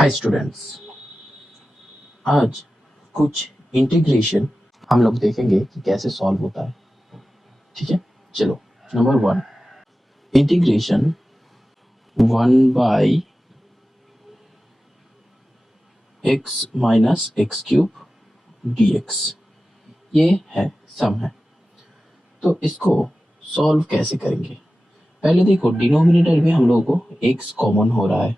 Hi students, आज कुछ integration हम लोग देखेंगे कि कैसे सॉल्व होता है। ठीक है, चलो number 1 integration 1/x minus x cube dx, ये है सम है। तो इसको सॉल्व कैसे करेंगे? पहले देखो, डिनोमिनेटर में हम लोगों को x कॉमन हो रहा है,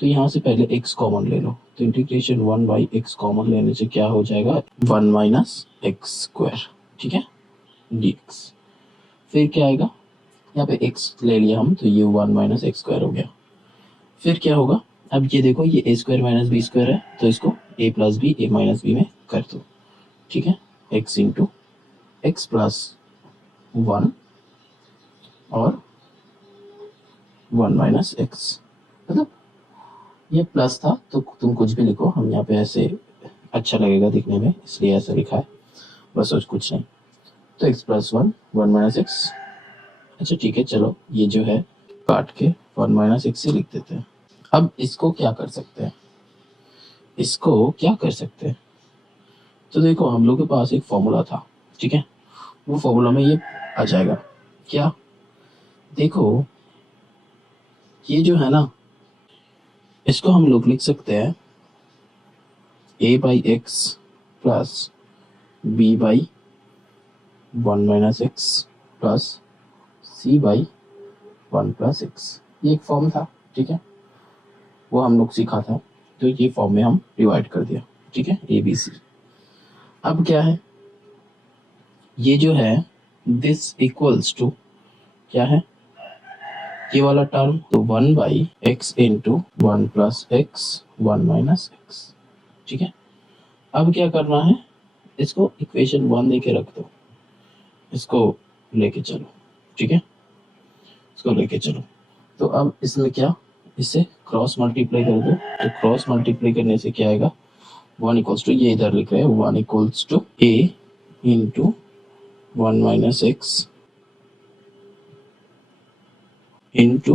तो यहाँ से पहले x कॉमन ले लो। तो इंटीग्रेशन 1/x कॉमन लेने से क्या हो जाएगा, 1 माइनस एक्स स्क्वायर, ठीक है, dx। फिर क्या आएगा, यहाँ पे x ले लिया हम, तो ये 1 माइनस एक्स स्क्वायर हो गया। फिर क्या होगा, अब ये देखो, ये a square minus b square है, तो इसको a plus b a minus b में कर दो। ठीक है, x इंटू एक्स प्लस 1 और 1 माइनस एक्स, मतलब ये प्लस था तो तुम कुछ भी लिखो, हम यहाँ पे ऐसे अच्छा लगेगा दिखने में, इसलिए ऐसा लिखा है, बस और कुछ नहीं। तो x प्लस 1 1 माइनस एक्स, अच्छा ठीक है, चलो ये जो है काट के 1 माइनस एक्स से लिख देते हैं। अब इसको क्या कर सकते हैं, तो देखो हम लोग के पास एक फॉर्मूला था, ठीक है, वो फॉर्मूला में ये आ जाएगा क्या, देखो ये जो है ना, इसको हम लोग लिख सकते हैं a by X plus b by 1 minus x plus c by 1 plus x. ये एक फॉर्म था, ठीक है, वो हम लोग सीखा था, तो ये फॉर्म में हम डिवाइड कर दिया, ठीक है, ए बी सी। अब क्या है, ये जो है दिस इक्वल्स टू क्या है, ये वाला टर्म, तो 1 by x into 1 plus x 1 minus x, ठीक है। अब क्या करना है, इसको इक्वेशन 1 लेके रख दो, इसको लेके चलो, ठीक है, इसको लेके चलो। तो अब इसमें क्या, इसे क्रॉस मल्टीप्लाई कर दो, तो क्रॉस मल्टीप्लाई करने से क्या आएगा, 1 इक्वल्स टू, ये इधर लिख रहे हैं 1 equals to a into 1 minus x into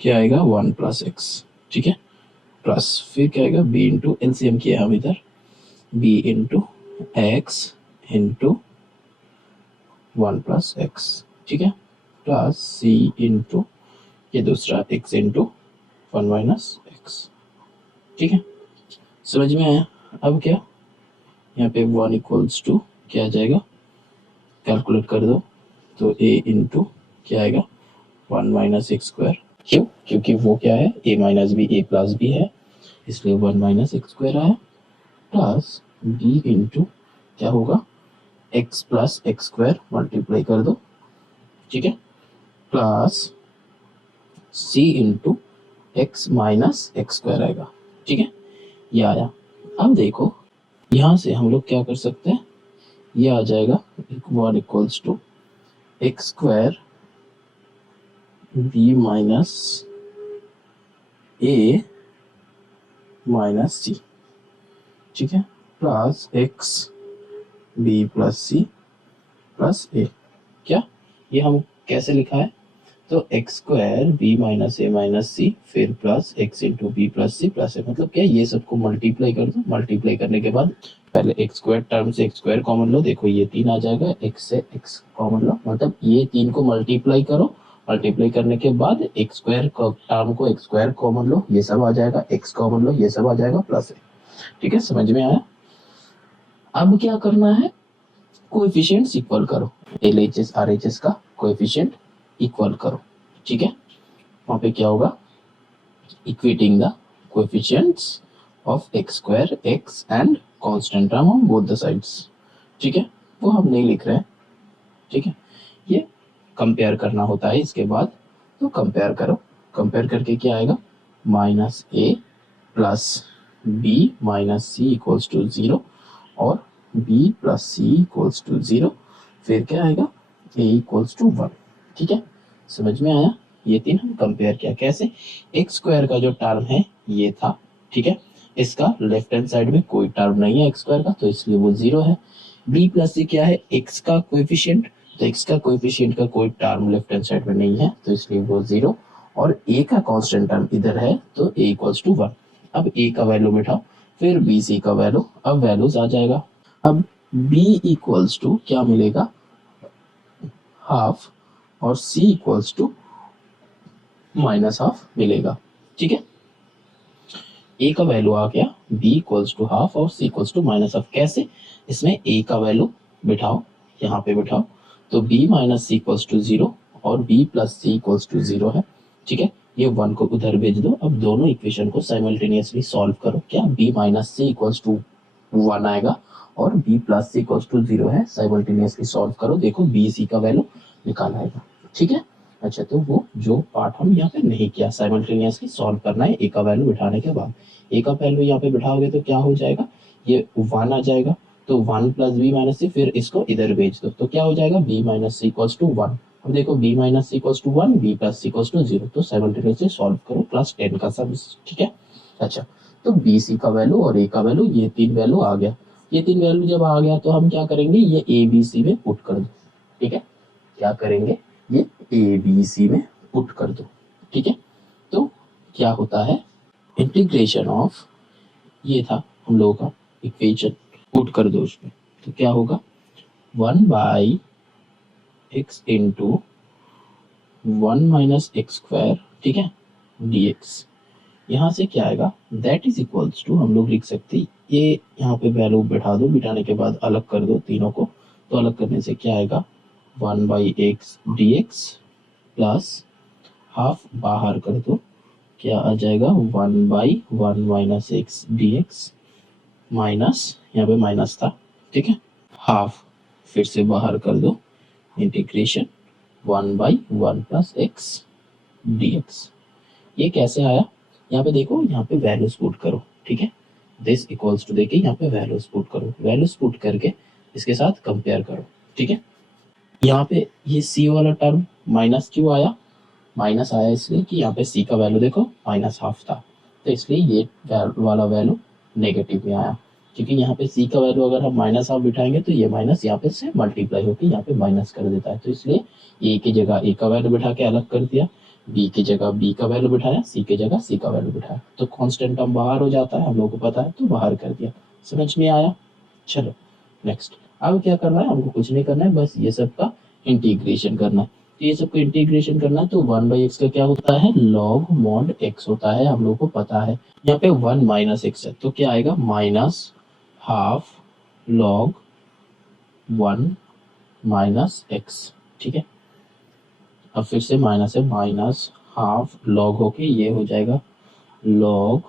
क्या आएगा 1 प्लस एक्स, ठीक है, प्लस फिर क्या आएगा b इंटू एलसीएम किया हम इधर, b into x into 1 plus x, ठीक है, प्लस c इंटू ये दूसरा x इंटू 1 माइनस एक्स, ठीक है, समझ में आया। अब क्या, यहाँ पे 1 इक्वल्स टू क्या आ जाएगा, कैलकुलेट कर दो, तो a इंटू क्या आएगा 1 माइनस एक्स स्क्वायर, क्यों, क्योंकि वो क्या है, a minus b a plus B है, इसलिए 1 माइनस एक्स स्क्वायर आया, प्लस b इंटू क्या होगा, x plus x square multiply कर दो, ठीक है, plus c into x minus x square आएगा, ठीक है, ये आया। अब देखो यहाँ से हम लोग क्या कर सकते हैं, ये आ जाएगा 1 equals to X square B minus A minus C, ठीक है, plus X B plus C plus A. क्या, ये हम कैसे लिखा है, तो एक्स स्क्वायर बी माइनस सी फिर plus X into B plus C plus A, मतलब क्या, ये सबको मल्टीप्लाई कर दो, मल्टीप्लाई करने के बाद पहले एक्स स्क्वायर टर्म से एक्स स्क्वायर कॉमन लो, देखो ये 3 आ जाएगा, एक्स से एक्स कॉमन लो, मतलब ये 3 को मल्टीप्लाई करो, मल्टीप्लाई करने के बाद एक्स स्क्वायर टर्म को एक्स स्क्वायर कॉमन लो, ये सब आ जाएगा, एक्स कॉमन लो, ये सब आ जाएगा, प्लस ए, ठीक है, समझ में आया। अब क्या करना है, कोएफिशिएंट्स इक्वल करो, एलएचएस आरएचएस का कोएफिशिएंट इक्वल करो, ठीक है, वहां पे क्या होगा, equating the coefficients of X square x and constant term on both the sides, ठीक है, वो हम नहीं लिख रहे हैं, ठीक है, ये कंपेयर करना होता है इसके बाद, तो कंपेयर करो, कंपेयर करके क्या आएगा, minus a plus b minus C equals to 0 और b plus C equals to 0, फिर क्या आएगा, a इक्वल्स टू 1, ठीक है, समझ में आया। ये 3 हम कंपेयर किया, कैसे, एक्स स्क्वायर का जो टर्म है ये था, ठीक है, इसका लेफ्ट हैंड साइड में कोई टर्म नहीं है एक्स स्क्वायर का, तो इसलिए वो 0 है। b प्लस सी क्या है, एक्स का कोएफिशिएंट, तो एक्स का कोएफिशिएंट का कोई टर्म लेफ्ट हैंड साइड में नहीं है, तो इसलिए वो 0, और a का कांस्टेंट टर्म इधर है, तो a इक्वल्स टू 1। अब ए का वैल्यू बिठाओ, फिर बी सी का वैल्यू, अब वैल्यूज आ जाएगा। अब बी इक्वल्स टू क्या मिलेगा, हाफ, और सी इक्वल्स टू माइनस हाफ मिलेगा। ठीक है, ए का वैल्यू आ गया बी इक्वल्स टू हाफ और सी इक्वल्स टू माइनस हाफ। कैसे, इसमें ए का वैल्यू बिठाओ, यहाँ पे बिठाओ, तो B minus C equals to zero और B plus C equals to zero है। ठीक है, ये वन को उधर भेज दो। अब दोनों इक्वेशन को साइमल्टेनियसली सॉल्व करो। क्या b minus C equals to one आएगा और B plus C equals to zero है, साइमल्टेनियसली सॉल्व करो, देखो बी सी का वैल्यू निकाल आएगा। ठीक है, अच्छा तो वो जो पार्ट हम यहाँ पे नहीं किया, साइमल्टेनियसली सॉल्व करना है ए का वैल्यू बिठाने के बाद। ए का वैल्यू यहाँ पे बिठाओगे तो क्या हो जाएगा, ये वन आ जाएगा, तो वन प्लस बी माइनस सी, फिर इसको इधर भेज दो तो क्या हो जाएगा, b minus C equals to one. अब देखो b minus C equals to one, b plus C equals to zero, तो साइमल्टेनियसली सॉल्व करो क्लास 10 का सम। ठीक है, अच्छा तो बी सी का वैल्यू और ए का वैल्यू, ये तीन वैल्यू आ गया। ये तीन वैल्यू जब आ गया तो हम क्या करेंगे, ये ए बी सी में पुट कर दो। ठीक है, क्या करेंगे, ये ए बी सी में पुट कर दो। ठीक है, तो क्या होता है, इंटीग्रेशन ऑफ, ये था हम लोगों का इक्वेशन, पुट कर दो उसमें, तो क्या होगा, one by x into one minus x square, ठीक है, डी एक्स। यहाँ से क्या आएगा, दैट इज इक्वल्स टू, हम लोग लिख सकते, ये यहाँ पे वैल्यू बैठा दो, बिठाने के बाद अलग कर दो तीनों को, तो अलग करने से क्या आएगा, one by x d x plus half बाहर कर दो, क्या आ जाएगा, one by one minus x d x minus, यहाँ पे माइनस था, ठीक है, हाफ, फिर से बाहर कर दो, integration one by one plus x d x. ये कैसे आया, यहाँ पे देखो, यहाँ पे वैल्यूज पुट करो। ठीक है, दिस इक्वल्स टू देके यहाँ पे वैल्यूज पुट करो, वैल्यूज पुट करके इसके साथ कंपेयर करो। ठीक है, यहाँ पे ये सी वाला टर्म माइनस क्यों आया, माइनस आया इसलिए कि यहाँ पे सी का वैल्यू देखो माइनस हाफ था, तो इसलिए ये वाला वैल्यू नेगेटिव में आया, क्योंकि यहाँ पे सी का वैल्यू अगर हम माइनस हाफ बिठाएंगे तो ये माइनस यहाँ पे से मल्टीप्लाई होकर यहाँ पे माइनस कर देता है, तो इसलिए ए की जगह ए का वैल्यू बिठा के अलग कर दिया, बी की जगह बी का वैल्यू बिठाया, सी की जगह सी का वैल्यू बिठाया, तो कांस्टेंट टर्म बाहर हो जाता है, हम लोग को पता है, तो बाहर कर दिया। समझ में आया, चलो नेक्स्ट। अब क्या करना है, हमको कुछ नहीं करना है, बस ये सब का इंटीग्रेशन करना है। तो ये सबको इंटीग्रेशन करना है, तो वन बाई एक्स का क्या होता है, लॉग मॉड एक्स होता है, हम लोग को पता है। यहाँ पे वन माइनस एक्स है, तो क्या आएगा, minus half log one minus x. ठीक है, अब फिर से माइनस है, माइनस हाफ लॉग होके ये हो जाएगा log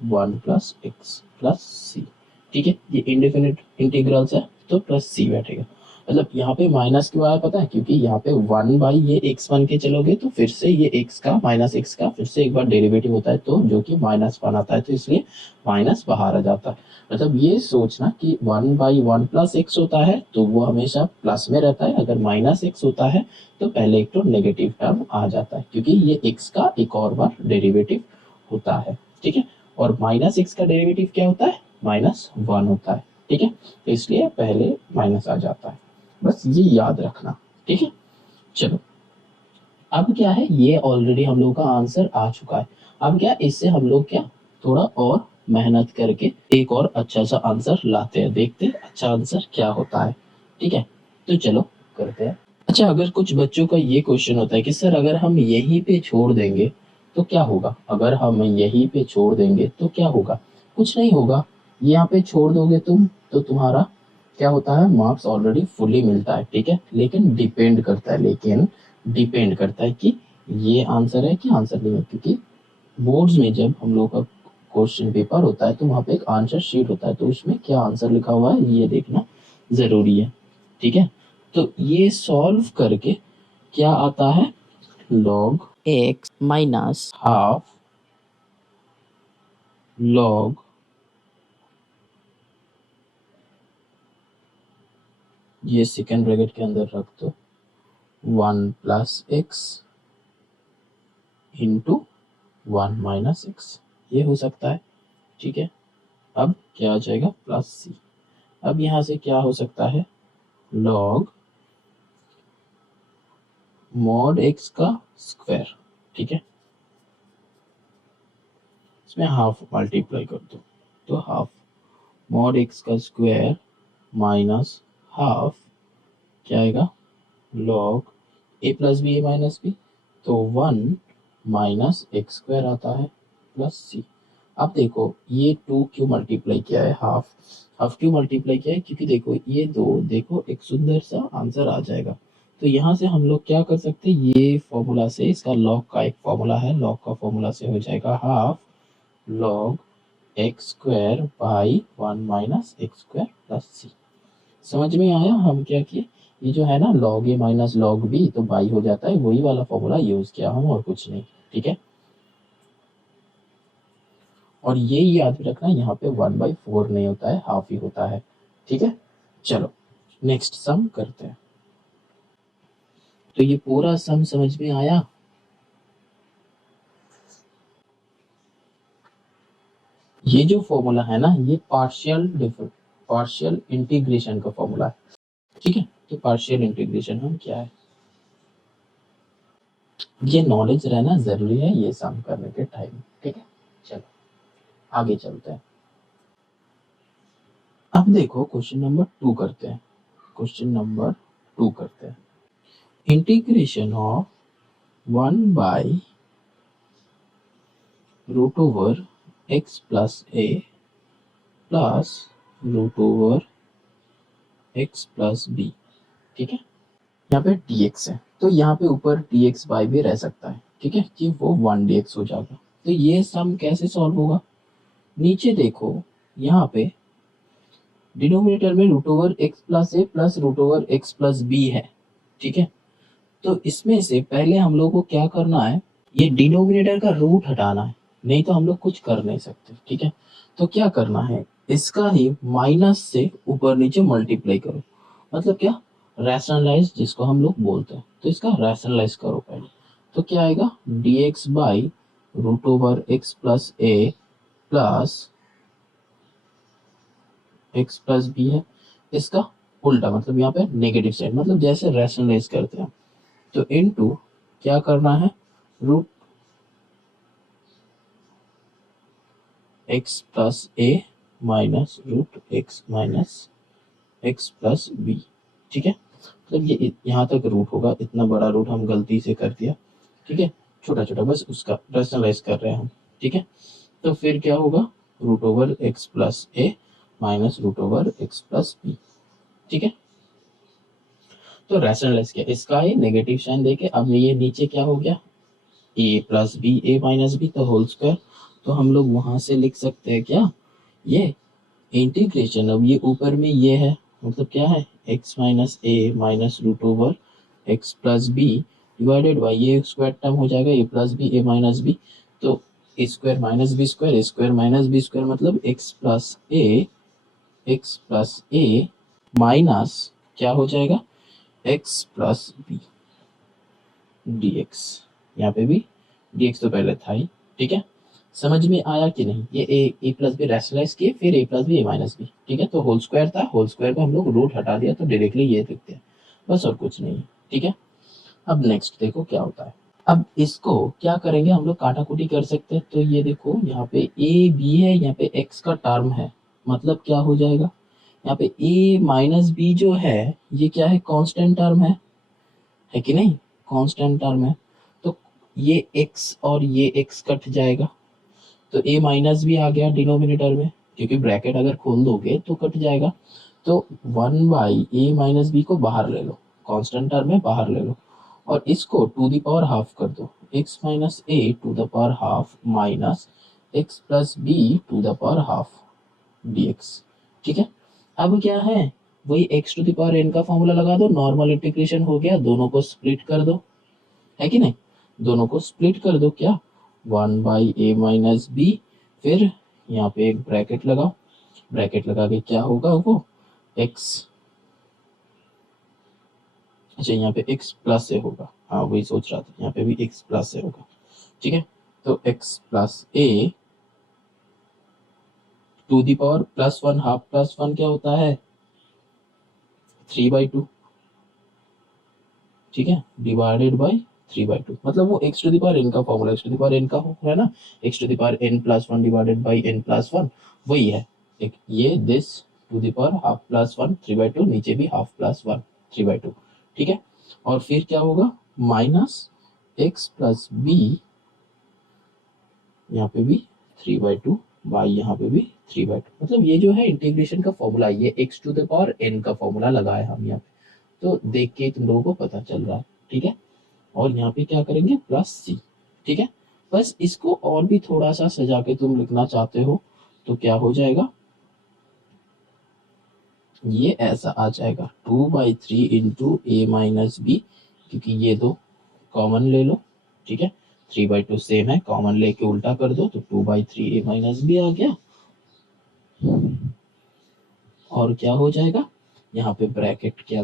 one plus x plus C. ठीक है, ये इंडेफिनिट इंटीग्रल्स है तो प्लस सी बैठेगा। मतलब यहाँ पे माइनस क्यों आया पता है, क्योंकि यहाँ पे वन बाई ये एक्स वन के चलोगे तो फिर से ये एक्स का माइनस एक्स का फिर से एक बार डेरिवेटिव होता है, तो जो कि माइनस वन आता है, तो इसलिए माइनस बाहर आ जाता है। मतलब ये सोचना कि one by one plus x होता है तो वो हमेशा प्लस में रहता है, अगर माइनस एक्स होता है तो पहले एक तो नेगेटिव टर्म आ जाता है, क्योंकि ये एक्स का एक और बार डेरिवेटिव होता है। ठीक है, और माइनस एक्स का डेरिवेटिव क्या होता है, माइनस वन होता है। ठीक है, तो इसलिए पहले माइनस आ जाता है, बस ये याद रखना। ठीक है, चलो अब क्या है, ये ऑलरेडी हम लोग का आंसर आ चुका है। अब क्या, इससे हम लोग क्या थोड़ा और मेहनत करके एक और अच्छा सा आंसर लाते हैं, देखते हैं अच्छा आंसर क्या होता है। ठीक है, तो चलो करते हैं। अच्छा, अगर कुछ बच्चों का ये क्वेश्चन होता है कि सर अगर हम यहीं पे छोड़ देंगे तो क्या होगा, अगर हम यहीं पे छोड़ देंगे तो क्या होगा, कुछ नहीं होगा, यहाँ पे छोड़ दोगे तुम तो तुम्हारा क्या होता है, मार्क्स ऑलरेडी फुली मिलता है। ठीक है, लेकिन डिपेंड करता है, लेकिन डिपेंड करता है कि ये आंसर है कि आंसर नहीं है, क्योंकि बोर्ड्स में जब हम लोग का क्वेश्चन पेपर होता है तो वहाँ पे एक आंसर शीट होता है, तो उसमें क्या आंसर लिखा हुआ है ये देखना जरूरी है। ठीक है, तो ये सॉल्व करके क्या आता है, log x minus half log ये सेकेंड ब्रैकेट के अंदर रख दो one plus X into one minus x, ये हो सकता है। ठीक है, अब क्या आ जाएगा, प्लस सी। अब यहाँ से क्या हो सकता है, लॉग मॉड एक्स का स्क्वायर। ठीक है, इसमें हाफ मल्टीप्लाई कर दो, तो हाफ मॉड एक्स का स्क्वायर माइनस हाफ क्या आएगा, log A plus b a minus b, तो 1 माइनस एक्स स्क्वायर आता है प्लस सी। अब देखो ये 2 क्यों मल्टीप्लाई किया है, हाफ हाफ क्यों मल्टीप्लाई किया है, क्योंकि देखो ये दो, देखो एक सुंदर सा आंसर आ जाएगा। तो यहाँ से हम लोग क्या कर सकते हैं, ये फॉर्मूला से, इसका लॉग का एक फॉर्मूला है, लॉग का फॉर्मूला से हो जाएगा half log X square by 1 minus x square plus C. समझ में आया हम क्या किए, ये जो है ना लॉग ए माइनस लॉग बी तो बाई हो जाता है, वही वाला फॉर्मूला यूज किया हम और कुछ नहीं, ठीक है। और ये याद भी रखना, यहाँ पे 1/4 नहीं होता है, हाफ ही होता है, ठीक है। चलो नेक्स्ट सम करते हैं। तो ये पूरा सम समझ में आया। ये जो फॉर्मूला है ना, ये पार्शियल इंटीग्रेशन का फॉर्मूला है, ठीक है। तो पार्शियल इंटीग्रेशन हम क्या है, ये नॉलेज रहना जरूरी है ये सम करने के टाइम, ठीक है। चलो आगे चलते हैं। अब देखो क्वेश्चन नंबर 2 करते हैं, क्वेश्चन नंबर 2 करते हैं। Integration of 1 by root over x plus A plus root over x plus B, ठीक है। यहाँ पे dx है, तो यहाँ पे ऊपर dx बाई भी रह सकता है, ठीक है, कि वो 1 dx हो जाएगा। तो ये सम कैसे सॉल्व होगा, नीचे देखो यहाँ पे डिनोमिनेटर में रूट ओवर एक्स प्लस ए plus root over x plus B है, ठीक है। तो इसमें से पहले हम लोग को क्या करना है, ये डिनोमिनेटर का रूट हटाना है, नहीं तो हम लोग कुछ कर नहीं सकते, ठीक है। तो क्या करना है, इसका ही माइनस से ऊपर नीचे मल्टीप्लाई करो, मतलब क्या, रैशनलाइज जिसको हम लोग बोलते हैं, तो इसका रैशनलाइज करो पहले। तो क्या आएगा, dx by root over x plus A plus x plus B है, इसका उल्टा, मतलब यहाँ पे नेगेटिव साइड, मतलब जैसे रैशनलाइज करते हैं। तो इनटू क्या करना है, रूट एक्स प्लस ए minus root X minus x plus B, ठीक है। मतलब ये यहाँ तक रूट होगा, इतना बड़ा रूट हम गलती से कर दिया, ठीक है, छोटा छोटा बस उसका रैशनलाइज कर रहे हैं हम, ठीक है। तो फिर क्या होगा, रूट ओवर एक्स प्लस ए minus root over x plus B, ठीक है। तो रैशनलाइज किया, इसका ही नेगेटिव साइन देके, अब ये नीचे क्या हो गया, ए plus b a minus b तो होल स्क्वायर। तो हम लोग वहां से लिख सकते हैं क्या, ये इंटीग्रेशन, अब ये ऊपर में ये है, मतलब क्या है, x minus A minus root over x plus b divided by ये स्क्वायर टर्म हो जाएगा, a plus b a minus b, तो a square minus b square, a square minus b square, मतलब एक्स प्लस ए minus क्या हो जाएगा, x plus B dx, यहाँ पे भी dx तो पहले था ही, ठीक है। समझ में आया कि नहीं, ये ए प्लस बी रैशनलाइज किए, फिर ए plus b a minus B, ठीक है। तो होल स्क्वायर था, होल स्क्वायर को हम लोग रूट हटा दिया, तो डायरेक्टली ये दिखते हैं, बस और कुछ नहीं, ठीक है। अब नेक्स्ट देखो क्या होता है, अब इसको क्या करेंगे, हम लोग काटा कुटी कर सकते हैं। तो ये देखो यहाँ पे ए बी है, यहाँ पे एक्स का टर्म है, मतलब क्या हो जाएगा, यहाँ पे ए माइनस बी जो है ये क्या है, कांस्टेंट टर्म है कि नहीं, कांस्टेंट टर्म है। तो ये x और ये x कट जाएगा, तो a माइनस भी आ गया डिनोमिनेटर में, क्योंकि ब्रैकेट अगर खोल दोगे तो कट जाएगा। तो 1 बाई ए माइनस बी को बाहर ले लो, कांस्टेंट टर्म में बाहर ले लो, और इसको टू द पावर हाफ कर दो, x minus a to the power half minus x plus b to the power half dx, ठीक है। अब क्या है, वही x to the power n का फॉर्मूला लगा दो, नॉर्मल इंटीग्रेशन हो गया, दोनों को स्प्लिट कर दो, है कि नहीं, दोनों को स्प्लिट कर दो, क्या 1 बाई ए माइनस बी, फिर यहाँ पे एक ब्रैकेट लगाओ, ब्रैकेट लगा के क्या होगा वो x, अच्छा यहाँ पे x प्लस से होगा, हाँ वही सोच रहा था, यहाँ पे भी x प्लस से होगा, ठीक है। तो x plus a to the power plus 1 half plus 1 क्या होता है 3/2, ठीक है, डिवाइडेड बाई 3/2, मतलब वो x to the power n का formula, x to the power n का है ना, x to the power n+1 divided by n+1, वही है एक ये this to the power half plus 1 3/2, नीचे भी हाफ प्लस 1 3/2, ठीक है। और फिर क्या होगा, माइनस x प्लस बी, यहाँ पे भी 3/2 बाई यहाँ पे भी 3/2, मतलब ये जो है इंटीग्रेशन का फॉर्मूला, ये x to the power n का फॉर्मूला लगाए हम यहाँ पे, तो देख के तुम लोगों को पता चल रहा है, ठीक है। और यहाँ पे क्या करेंगे, प्लस सी, ठीक है। बस इसको और भी थोड़ा सा सजा के तुम लिखना चाहते हो तो क्या हो जाएगा, ये ऐसा आ जाएगा 2/3 इंटू ए माइनस बी, क्योंकि ये दो कॉमन ले लो, ठीक है। 3/2 सेम है, कॉमन लेके उल्टा कर दो तो 2/3 ए माइनस बी आ गया। और क्या हो जाएगा, यहाँ पे ब्रैकेट के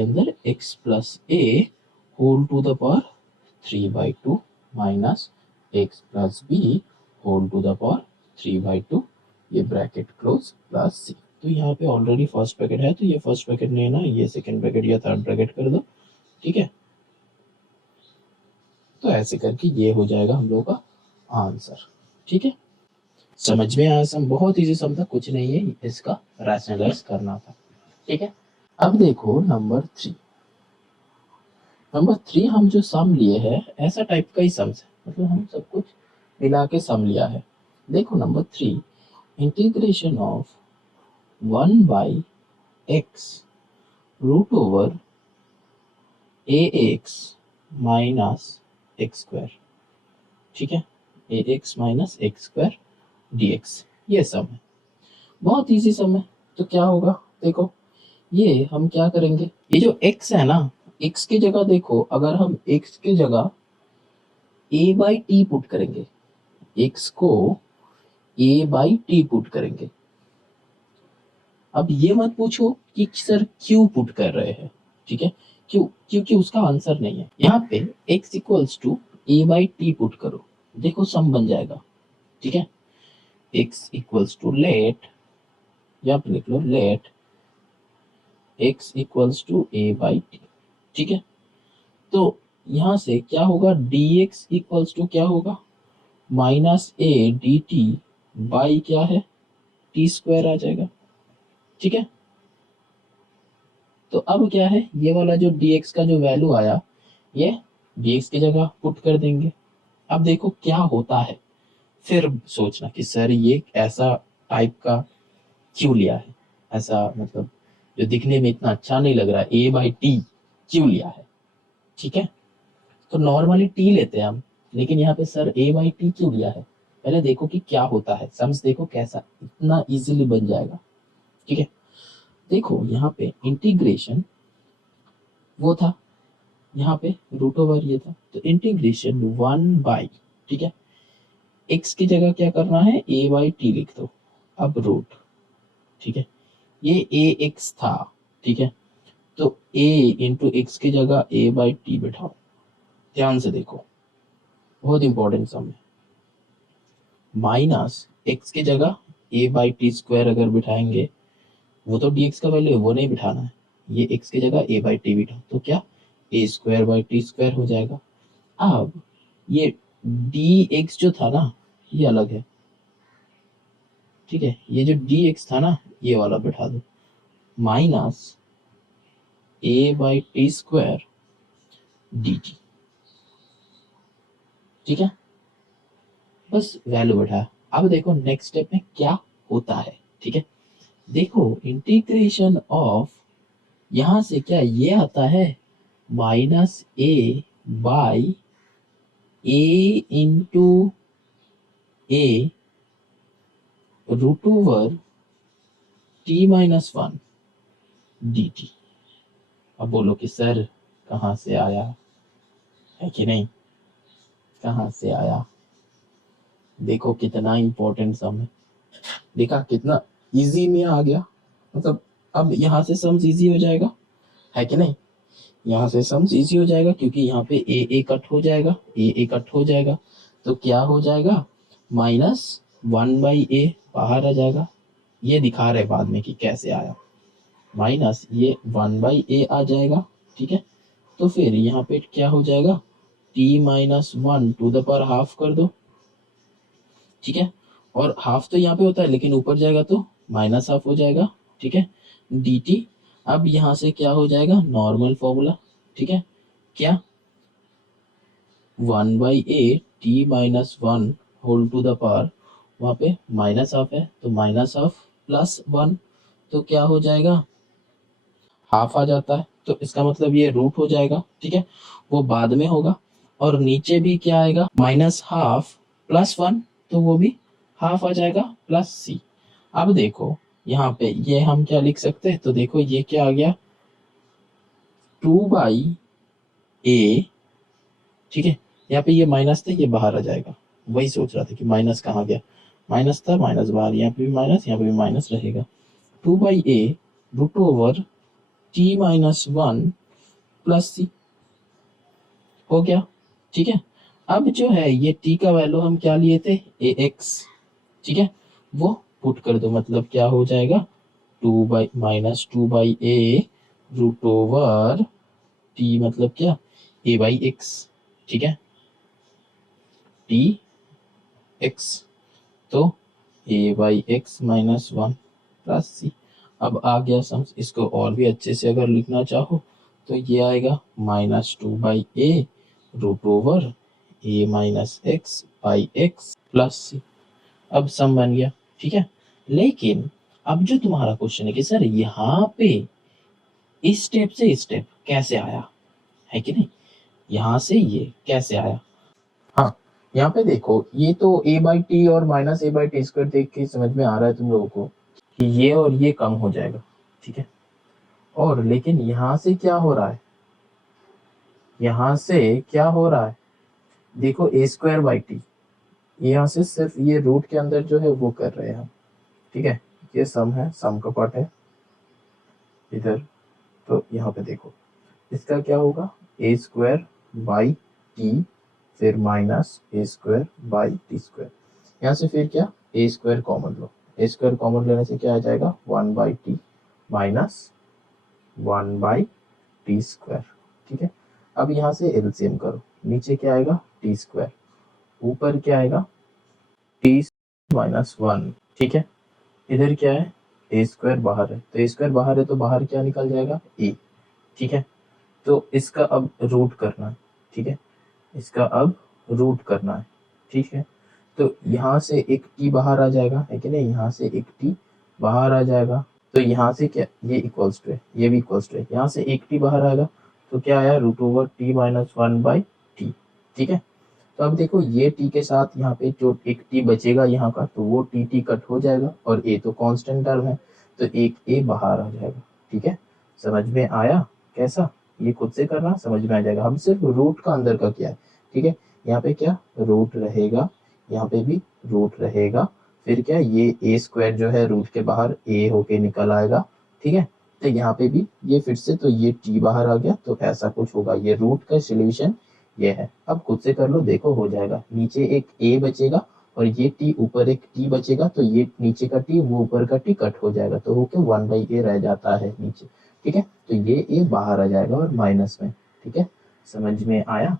अंदर x plus a whole to the power 3/2 minus x plus B whole to the power 3/2, ये ब्रैकेट क्लोज प्लस सी। तो यहाँ पे ऑलरेडी फर्स्ट ब्रैकेट है तो ये फर्स्ट ब्रैकेट लेना, ये सेकंड ब्रैकेट या थर्ड ब्रैकेट कर दो, ठीक है। तो ऐसे करके ये हो जाएगा हम लोगों का आंसर, ठीक है। समझ में आया, सम बहुत इजी सम था, कुछ नहीं है, इसका रैशनलाइज करना था, ठीक है। अब देखो नंबर 3 हम जो सम लिए हैं ऐसा टाइप का ही सम है, मतलब हम सब कुछ मिला के सम लिया है। देखो number 3, integration of 1/x root over ax minus x square, ठीक है, ax minus x square dx, ये सम है, बहुत इजी सम है। तो क्या होगा, देखो ये हम क्या करेंगे, ये जो x है ना, x की जगह देखो, अगर हम x की जगह a/t पुट करेंगे, x को a/t पुट करेंगे, अब ये मत पूछो कि सर क्यों पुट कर रहे हैं, ठीक है, क्यों, क्योंकि उसका आंसर नहीं है। यहाँ पे x equals to a/t put करो, देखो सम बन जाएगा, ठीक है। x इक्वल्स टू लेट, यहाँ पे लिख लो let x equals to a/t, ठीक है। तो यहाँ से क्या होगा, dx इक्वल्स टू क्या होगा, माइनस a dt बाई क्या है, टी स्क्वायर आ जाएगा, ठीक है। तो अब क्या है, ये वाला जो dx का जो वैल्यू आया, ये dx की जगह पुट कर देंगे। अब देखो क्या होता है, फिर सोचना कि सर ये ऐसा टाइप का क्यों लिया है, ऐसा मतलब जो दिखने में इतना अच्छा नहीं लग रहा है, a/t क्यों लिया है, ठीक है। तो नॉर्मली t लेते हैं हम, लेकिन यहाँ पे सर a/t क्यों लिया है, पहले देखो कि क्या होता है, सम्स देखो कैसा इतना इजीली बन जाएगा, ठीक है। देखो यहाँ पे इंटीग्रेशन वो था, यहाँ पे रूट ओवर ये था, तो इंटीग्रेशन 1/, ठीक है, x की जगह क्या करना है, a/t लिख दो, अब रूट, ठीक है, ये ax था, ठीक है, तो a इंटू एक्स की जगह a/t बैठाओ, ध्यान से देखो बहुत इंपॉर्टेंट सम है, माइनस एक्स की जगह a/t स्क्वायर अगर बिठाएंगे, वो तो dx का वैल्यू है वो नहीं बिठाना है, ये x की जगह a/t बिठाओ तो क्या a²/t² हो जाएगा। अब ये dx जो था ना ये अलग है, ठीक है, ये जो dx था ना ये वाला बिठा दो, माइनस a/t² dt, ठीक है, बस वैल्यू बैठा। अब देखो नेक्स्ट स्टेप में क्या होता है, ठीक है, देखो इंटीग्रेशन ऑफ, यहां से क्या ये आता है, minus a by a into a root over t-1 dt। अब बोलो कि सर कहाँ से आया, है कि नहीं, कहाँ से आया, देखो कितना इंपॉर्टेंट सम है, देखा कितना इजी में आ गया, मतलब अब यहाँ से सम्स इजी हो जाएगा, है कि नहीं, यहाँ से सम्स इजी हो जाएगा क्योंकि यहाँ पे ए कट हो जाएगा, ए कट हो जाएगा, तो क्या हो जाएगा, -1/a बाहर आ जाएगा, ये दिखा रहे बाद में कि कैसे आया, माइनस ये 1/a आ जाएगा, ठीक है, तो फिर यहाँ पे क्या हो जाएगा, t minus one two the power half कर दो, ठीक है। और हाफ तो यहाँ पे होता है लेकिन ऊपर जाएगा तो माइनस हाफ हो जाएगा, ठीक है, dt। अब यहाँ से क्या हो जाएगा, नॉर्मल फॉर्मूला, ठीक है, क्या, 1/a t minus one whole to the power, वहाँ पे माइनस हाफ है तो माइनस हाफ प्लस वन, तो क्या हो जाएगा, हाफ आ जाता है, तो इसका मतलब ये रूट हो जाएगा, ठीक है, वो बाद में होगा। और नीचे भी क्या आएगा, माइनस हाफ प्लस वन, तो वो भी हाफ आ जाएगा प्लस सी। अब देखो यहाँ पे ये हम क्या लिख सकते हैं, तो देखो ये क्या आ गया, 2/a, ठीक है, यहाँ पे ये माइनस था, ये बाहर आ जाएगा, वही सोच रहा था कि माइनस कहाँ गया, माइनस था, माइनस बाहर, यहाँ पे भी माइनस, यहाँ पे भी माइनस रहेगा, 2/a root over t minus one plus C हो गया, ठीक है। अब जो है ये t का वैल्यू हम क्या लिए थे, ax, ठीक है, वो पुट कर दो, मतलब क्या हो जाएगा, 2/a रूट ओवर t, मतलब क्या, a/x, ठीक है, dx, तो a/x minus one plus C. अब आ गया समझ, इसको और भी अच्छे से अगर लिखना चाहो तो ये आएगा -2/a root over a minus X by X plus C. अब सम बन गया, ठीक है। लेकिन अब जो तुम्हारा क्वेश्चन है कि सर यहाँ पे इस स्टेप से इस स्टेप कैसे आया, है कि नहीं, यहाँ से ये कैसे आया, हाँ, यहाँ पे देखो ये तो a/t और माइनस a/t² देख के समझ में आ रहा है तुम लोगों को कि ये और ये कम हो जाएगा, ठीक है। और लेकिन यहाँ से क्या हो रहा है, यहाँ से क्या हो रहा है, देखो a²/t, यहाँ से सिर्फ ये रूट के अंदर जो है वो कर रहे हैं हम, ठीक है, ये सम है, सम का पार्ट है इधर। तो यहाँ पे देखो इसका क्या होगा, a²/t फिर माइनस a²/t², यहाँ से फिर क्या, a² कॉमन लो, a² कॉमन लेने से क्या आ जाएगा, 1/t माइनस 1/t², ठीक है। अब यहाँ से एलसीएम करो, नीचे क्या आएगा, t², ऊपर क्या आएगा, t माइनस वन, ठीक है। इधर क्या है, a² बाहर है, तो a² बाहर है तो बाहर क्या निकल जाएगा, a, ठीक है। तो इसका अब रूट करना है, ठीक है, इसका अब रूट करना है, ठीक है। तो यहाँ से एक t बाहर आ जाएगा, है कि नहीं, यहाँ से एक t बाहर आ जाएगा, तो यहाँ से क्या, ये इक्वल्स टू है, ये भी इक्वल्स टू है, यहाँ से एक t बाहर आएगा, तो क्या आया, root over t minus one by t, ठीक है। तो अब देखो ये t के साथ यहाँ पे जो एक t बचेगा यहाँ का, तो वो t कट हो जाएगा, और a तो कांस्टेंट टर्म है, तो एक a बाहर आ जाएगा, ठीक है। समझ में आया कैसा, ये खुद से करना, समझ में आ जाएगा। हम सिर्फ रूट का अंदर का किया है, ठीक है। यहाँ पे क्या रूट रहेगा, यहाँ पे भी रूट रहेगा, फिर क्या ये a² जो है रूट के बाहर a होके निकल आएगा, ठीक है। तो यहाँ पे भी ये फिर से, तो ये t बाहर आ गया, तो ऐसा कुछ होगा, ये रूट का सोल्यूशन ये है। अब खुद से कर लो, देखो हो जाएगा, नीचे एक a बचेगा और ये t, ऊपर एक t बचेगा, तो ये नीचे का t वो ऊपर का t कट हो जाएगा, तो होके 1/a रह जाता है नीचे, ठीक है। तो ये a बाहर आ जाएगा और माइनस में, ठीक है, समझ में आया।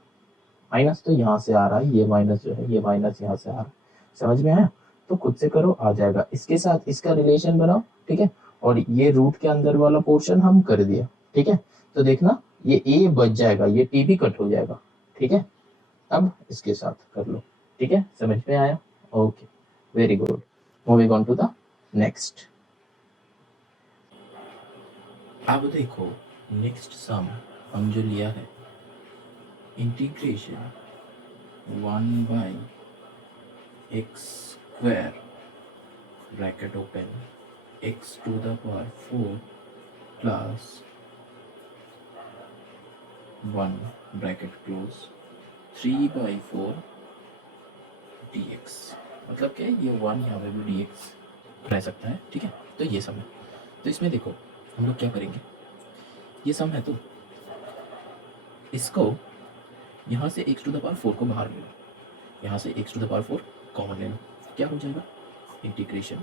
माइनस तो यहाँ से आ रहा है, ये माइनस जो है, ये माइनस यहाँ से आ रहा है, समझ में आया। तो खुद से करो, आ जाएगा, इसके साथ इसका रिलेशन बनाओ, ठीक है। और ये रूट के अंदर वाला पोर्शन हम कर दिया, ठीक है। तो देखना ये a बच जाएगा, ये t भी कट हो जाएगा, ठीक है। अब इसके साथ कर लो, ठीक है, समझ में आया, okay, very good. Moving on to the next. अब देखो नेक्स्ट सम हम जो लिया है, integration 1/x² bracket open x to the power 4 plus 1 bracket close 3/4 dx, मतलब क्या है, ये 1 यहाँ पे भी dx रह सकता है, ठीक है। तो ये सम है, तो इसमें देखो हम लोग क्या करेंगे, ये सम है तो इसको यहाँ से x टू द पावर 4 को बाहर ले लो, यहाँ से x to the power 4 common ले लो, क्या हो जाएगा, integration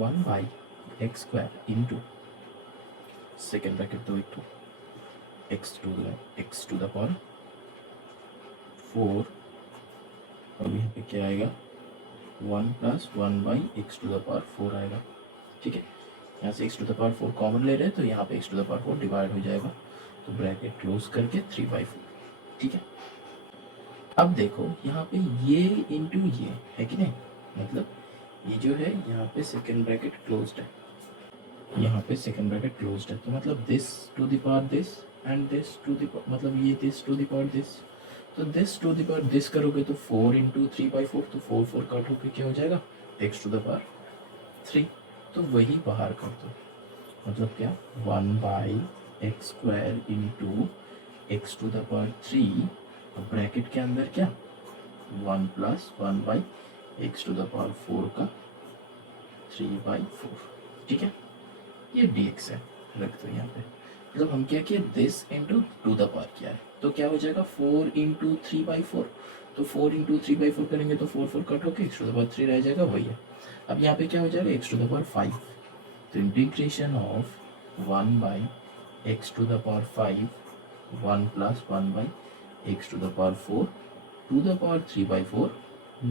1/x² into second bracket दो एक एक्स टू द पावर 4, और यहाँ पे क्या आएगा 1 plus 1 by x to the power 4 आएगा। ठीक है, यहाँ से x to the power 4 common ले रहे हैं तो यहाँ पे x to the power 4 divide हो जाएगा, तो ब्रैकेट क्लोज करके 3/4। ठीक है, अब देखो यहाँ पे ये इंटू ये है कि नहीं, मतलब ये जो है यहाँ पे सेकंड ब्रैकेट क्लोज्ड है, यहाँ पे सेकंड ब्रैकेट क्लोज्ड है, तो मतलब this to the power this and this to the मतलब ये this to the power this, तो this to the power this करोगे तो 4 इंटू 3/4, तो 4 कट होकर क्या हो जाएगा एक्स टू द पावर 3, तो वही बाहर कर दो, मतलब क्या 1/x² into x to the power 3, और ब्रैकेट के अंदर क्या 1 plus 1/x to the power 4 का 3/4। ठीक है, ये dx है, रख दो यहाँ पे, मतलब हम क्या किया this into two the power किया है, तो क्या हो जाएगा 4 इंटू 3/4, तो 4 इंटू 3/4 करेंगे तो 4 कट होके एक्स टू द पावर 3 रह जाएगा, वही है। अब यहाँ पे क्या हो जाएगा एक्स टू द पावर 5, तो integration of 1/x to the power 5 1 plus 1/x to the power 4 to the power 3/4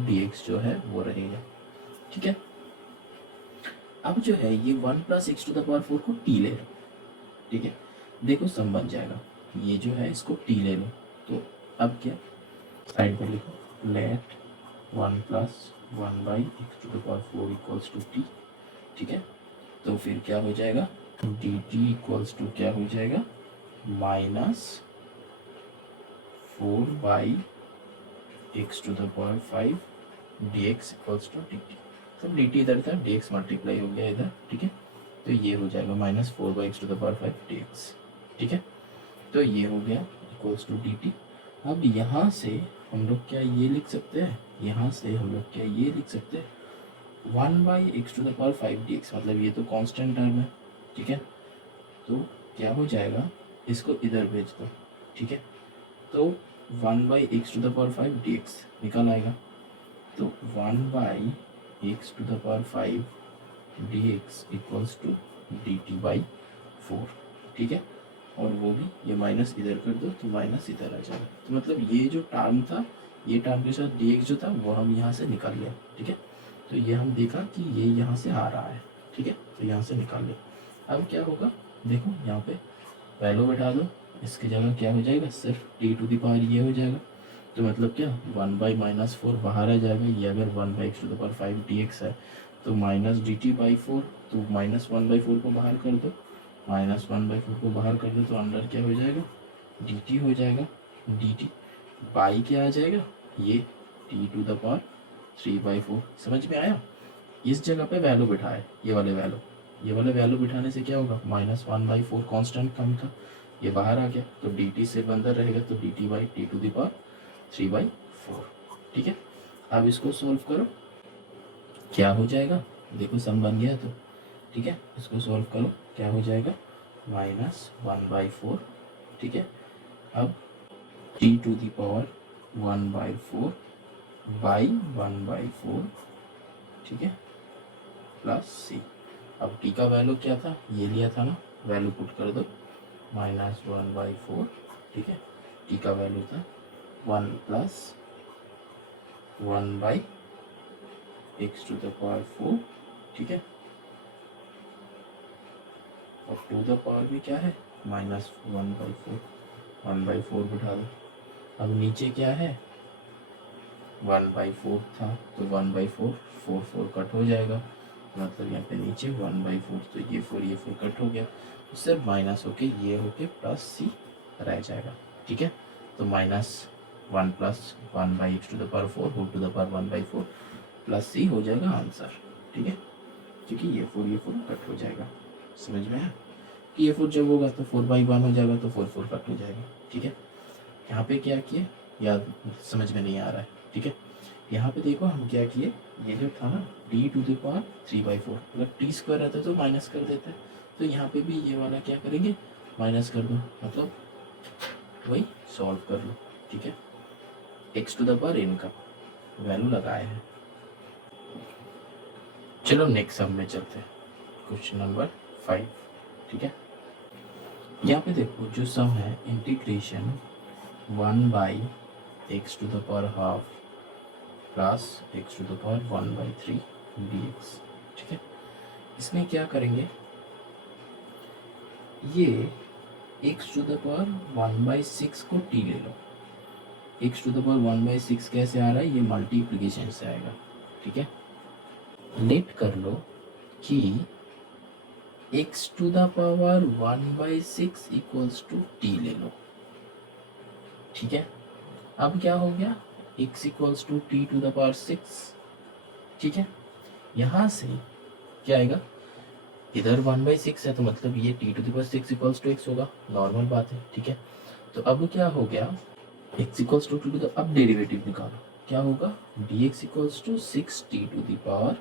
dx जो है वो रहेगा। ठीक है, अब जो है ये 1 plus x to the power 4 को t ले लो। ठीक है, देखो सम बन जाएगा, ये जो है इसको t ले लो, तो अब क्या साइड पर लिखो let 1 plus 1/x to the power 4 equals to t। ठीक है, तो फिर क्या हो जाएगा dt इक्वल्स टू क्या हो जाएगा -4/x to the power 5 dx equals to dt, तो dt इधर था dx मल्टीप्लाई हो गया इधर। ठीक है, तो ये हो जाएगा -4/x to the power 5 dx। ठीक है, तो ये हो गया इक्वल्स टू dt। अब यहाँ से हम लोग क्या ये लिख सकते हैं, यहाँ से हम लोग क्या ये लिख सकते हैं 1/x to the power 5 dx, मतलब ये तो कांस्टेंट टर्म है। ठीक है, तो क्या हो जाएगा इसको इधर भेज दो। ठीक है, तो 1/x to the power 5 dx निकल आएगा, तो 1/x to the power 5 dx equals to dt/4। ठीक है, और वो भी ये माइनस इधर कर दो तो माइनस इधर आ जाएगा, तो मतलब ये जो टर्म था ये टर्म के साथ dx जो था वो हम यहाँ से निकाल लिया। ठीक है, तो ये हम देखा कि ये यहाँ से आ रहा है। ठीक है, तो यहाँ से निकाल लिया। अब क्या होगा देखो यहाँ पे वैल्यू बैठा दो, इसकी जगह क्या हो जाएगा सिर्फ t टू द पावर ये हो जाएगा, तो मतलब क्या 1/-4 बाहर आ जाएगा, ये अगर 1/x to the power 5 dx है तो -dt/4, तो -1/4 को बाहर कर दो, -1/4 को बाहर कर दो तो अंदर क्या हो जाएगा dt हो जाएगा, dt बाई क्या आ जाएगा ये t टू द पावर 3/4। समझ में आया, इस जगह पे वैल्यू बिठाए, ये वाले वैल्यू बिठाने से क्या होगा -1/4 कांस्टेंट कम था, ये बाहर आ गया, तो dt से अंदर रहेगा, तो dt/t टू द पावर 3/4। ठीक है, अब इसको सॉल्व करो, क्या हो जाएगा देखो सम बन गया तो। ठीक है, इसको सॉल्व करो, क्या हो जाएगा -1/4। ठीक है, अब t to the power 1/4 by 1/4। ठीक है, प्लस c। अब t का वैल्यू क्या था ये लिया था ना, वैल्यू पुट कर दो -1/4। ठीक है, t का वैल्यू था 1 plus 1/x to the power 4। ठीक है, और टू द पावर भी क्या है -1/4, 1/4 बिठा दो। अब नीचे क्या है 1/4 था, तो 1/4 4 कट हो जाएगा, मतलब यहाँ पे नीचे 1/4, तो ये 4 कट हो गया, तो सिर्फ माइनस होके ये होके प्लस सी रह जाएगा। ठीक है, तो -1 plus 1/x to the power 4 whole to the power 1/4 plus C हो जाएगा आंसर। ठीक है, क्योंकि ये 4 कट हो जाएगा। समझ में है कि ये 4 जब होगा तो 4/1 हो जाएगा, तो 4 कट हो जाएगा। ठीक है, यहाँ पे क्या किए याद समझ में नहीं आ रहा है। ठीक है, यहाँ पे देखो हम क्या किए, ये जो था ना d टू द पावर 3/4, अगर t स्क्वायर रहता तो माइनस कर देते, तो यहाँ पे भी ये वाला क्या करेंगे माइनस कर दो, मतलब वही सॉल्व कर लो। ठीक है, x to the power n का वैल्यू लगाए हैं। चलो नेक्स्ट सम में चलते हैं, क्वेश्चन नंबर 5। ठीक है, यहाँ पे देखो जो सम है integration 1/x⁻½ plus x⁻⁴ dx, ठीक है। इसमें क्या करेंगे, ये x⁻⁴ को t ले लो। x⁻⁴ कैसे आ रहा है, ये मल्टीप्लिकेशन से आएगा, ठीक है। लेट कर लो कि x⁻⁴ इक्वल्स टू t ले लो, ठीक है। अब क्या हो गया, x इक्वल्स टू t⁻⁶, ठीक है। यहाँ से क्या आएगा, इधर 1/6 है तो मतलब ये t⁻⁶ इक्वल्स टू x होगा, नॉर्मल बात है, ठीक है। तो अब क्या हो गया, x इक्वल्स टू t, अब डेरिवेटिव निकालो, क्या होगा, dx equals to 6t⁵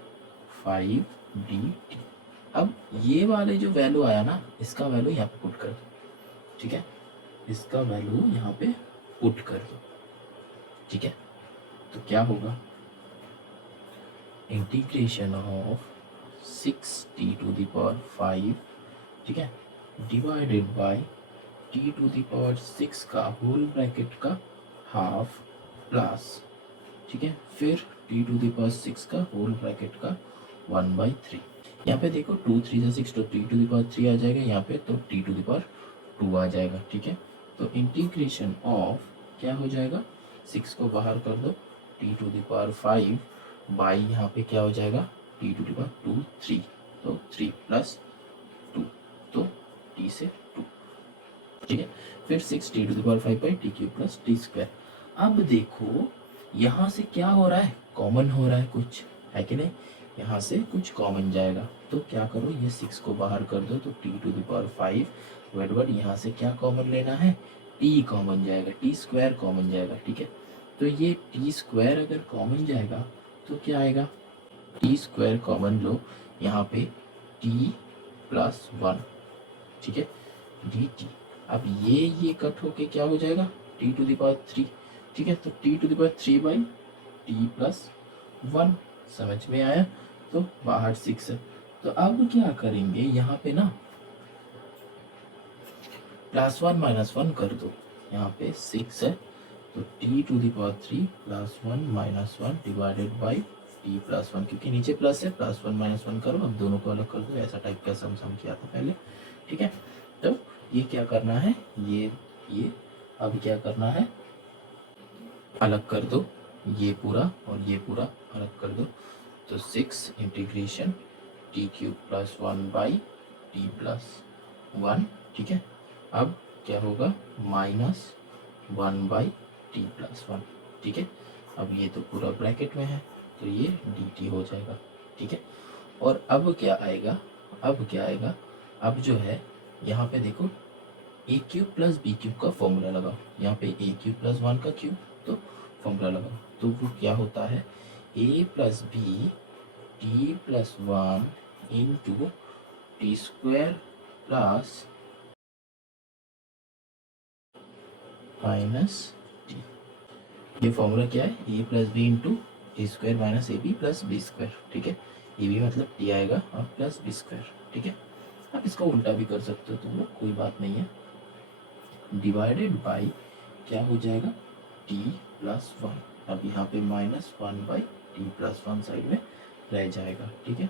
dt। अब ये वाले जो वैल्यू आया ना, इसका वैल्यू यहाँ पे पुट कर दो, ठीक है। इसका वैल्यू यहाँ पे पुट कर दो, ठीक है। तो क्या होगा, इंटीग्रेशन ऑफ 6t⁵, ठीक है, डिवाइडेड बाय t⁻⁶ का होल ब्रैकेट का हाफ प्लस, ठीक है, फिर t⁻⁶ का होल ब्रैकेट का 1/3। यहाँ पे देखो 2 3 जा 6 तो t⁻3 आ जाएगा यहाँ पे, तो t⁻2 आ जाएगा, ठीक है। तो इंटीग्रेशन ऑफ क्या हो जाएगा, 6 को बाहर कर दो, t⁵ बाई यहाँ पे क्या हो जाएगा, t⁻2 3, तो 3 + 2, तो t से 2, ठीक है। फिर 6t⁵ प्लस t²। अब देखो यहाँ से क्या हो रहा है, कॉमन हो रहा है कुछ, है कि नहीं, यहाँ से कुछ कॉमन जाएगा, तो क्या करो, ये 6 को बाहर कर दो, तो t⁵ वर्ड यहाँ से क्या कॉमन लेना है, t कॉमन जाएगा, t² कॉमन जाएगा, ठीक है। तो ये t² अगर कॉमन जाएगा तो क्या आएगा, t² कॉमन लो, यहाँ पे t+1, ठीक है, dt। अब ये कट होके क्या हो जाएगा, t⁻3, ठीक है। तो t⁻3/t+1 समझ में आया, तो बाहर 6 है। तो अब क्या करेंगे, यहाँ पे ना +1 - 1 कर दो, यहाँ पे 6 है, तो t⁻3 +1 - 1 डिवाइडेड बाई t+1, क्योंकि नीचे प्लस है, +1 - 1 करो, अब दोनों को अलग कर दो, ऐसा टाइप का सम किया था पहले, ठीक है। तो ये क्या करना है, ये अब क्या करना है, अलग कर दो, ये पूरा और ये पूरा अलग कर दो, तो 6 इंटीग्रेशन t³ + 1/t+1, ठीक है। अब क्या होगा, -1/t+1, ठीक है। अब ये तो पूरा ब्रैकेट में है, तो ये dt हो जाएगा, ठीक है। और अब क्या आएगा, अब जो है यहाँ पे देखो a³ + b³ का फॉर्मूला लगाओ, यहाँ पे a³ + 1 का क्यूब, तो फॉर्मूला लगाओ, तो वो क्या होता है, a + b t+1 into t² plus -t। ये फॉर्मूला क्या है, a + b into t² - ab + b², ठीक है। ab मतलब t आएगा और प्लस b², ठीक है। आप इसका उल्टा भी कर सकते हो तुम लोग, कोई बात नहीं है, डिवाइडेड बाई क्या हो जाएगा, t+1। अब यहाँ पे -1/t+1 साइड में रह जाएगा, ठीक है।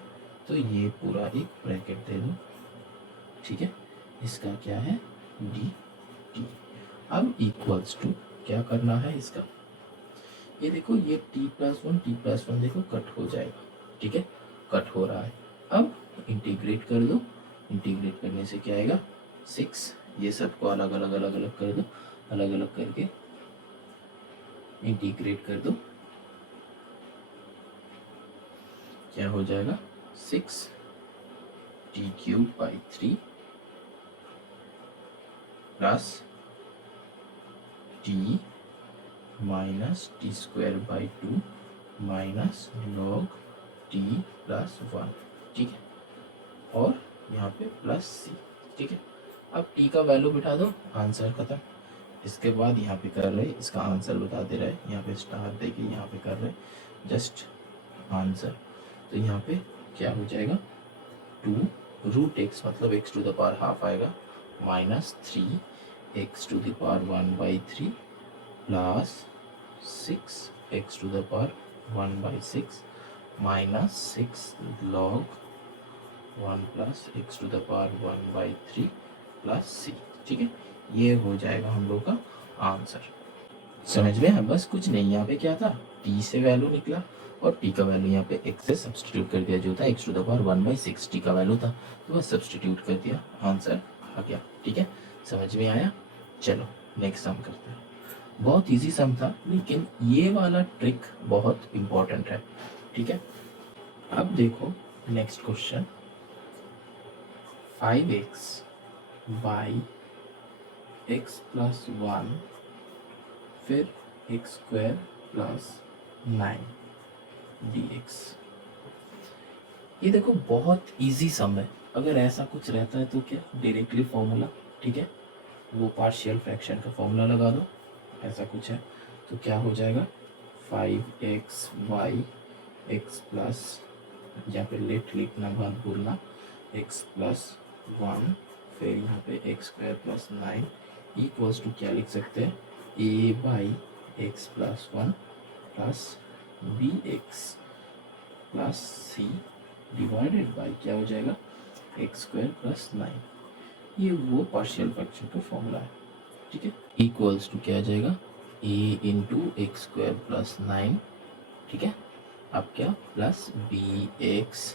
तो ये पूरा एक ब्रैकेट दे दो, ठीक है। इसका क्या है, dt। अब इक्वल्स टू क्या करना है इसका, ये देखो ये t+1 देखो कट हो जाएगा, ठीक है, कट हो रहा है। अब इंटीग्रेट कर दो, इंटीग्रेट करने से क्या आएगा, 6, ये सबको अलग अलग कर दो, अलग अलग करके इंटीग्रेट कर दो, क्या हो जाएगा, 6t³ plus t - t²/2 minus log t+1, ठीक है। और यहाँ पे +c, ठीक है। अब t का वैल्यू बिठा दो, आंसर खत्म। इसके बाद यहाँ पे कर रहे, इसका आंसर बता दे रहा है, यहाँ पे स्टार देके यहाँ पे कर रहे जस्ट आंसर। तो यहाँ पे क्या हो जाएगा, 2√x मतलब x⁻½ आएगा, minus 3x⁴ plus 6x⁴ minus 6 log 1 plus x⁴ plus c। ठीक है, ये हो जाएगा हम लोग का आंसर। समझ में? बस कुछ नहीं, यहाँ पे क्या था, t से वैल्यू निकला और t का वैल्यू यहाँ पे x से सब्सटीट्यूट कर दिया, जो था x⁴ t का वैल्यू था, तो बस सब्सटीट्यूट कर दिया, आंसर आ गया। ठीक है, समझ में आया? चलो नेक्स्ट सम करते हैं। बहुत इजी सम था, लेकिन ये वाला ट्रिक बहुत इम्पोर्टेंट है। ठीक है, अब देखो next question, 5x by x plus 1 फिर x² प्लस 9 dx। ये देखो बहुत इजी सम है। अगर ऐसा कुछ रहता है तो क्या, डायरेक्टली फॉर्मूला, ठीक है, वो पार्शियल फ्रैक्शन का फॉर्मूला लगा दो। ऐसा कुछ है तो क्या हो जाएगा, 5x बाई x प्लस, यहाँ पे लेट लिखना मत भूलना, x प्लस 1 फिर यहाँ पे x² प्लस 9 इक्वल्स टू क्या लिख सकते हैं, a by x plus 1 plus bx plus c divided by क्या हो जाएगा, x² प्लस 9। ये वो पार्शियल फ्रैक्शन का फॉर्मूला है। ठीक है, इक्वल्स टू क्या आ जाएगा, a इंटू x² प्लस 9, ठीक है, अब क्या, plus bx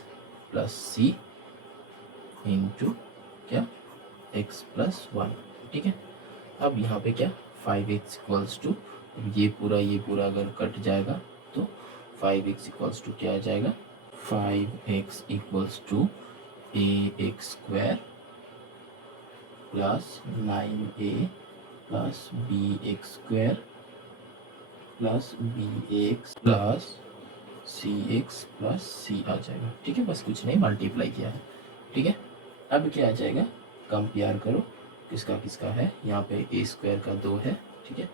plus c into क्या, x प्लस 1। ठीक है, अब यहाँ पे क्या, 5x इक्वल्स टू, ये पूरा अगर कट जाएगा तो 5x इक्वल्स टू क्या आ जाएगा, 5x equals to ax² plus 9a plus bx² plus bx plus cx plus c आ जाएगा। ठीक है, बस कुछ नहीं, मल्टीप्लाई किया है। ठीक है, अब क्या आ जाएगा, कंपेयर करो किसका किसका है। यहाँ पे a² का 2 है, ठीक है,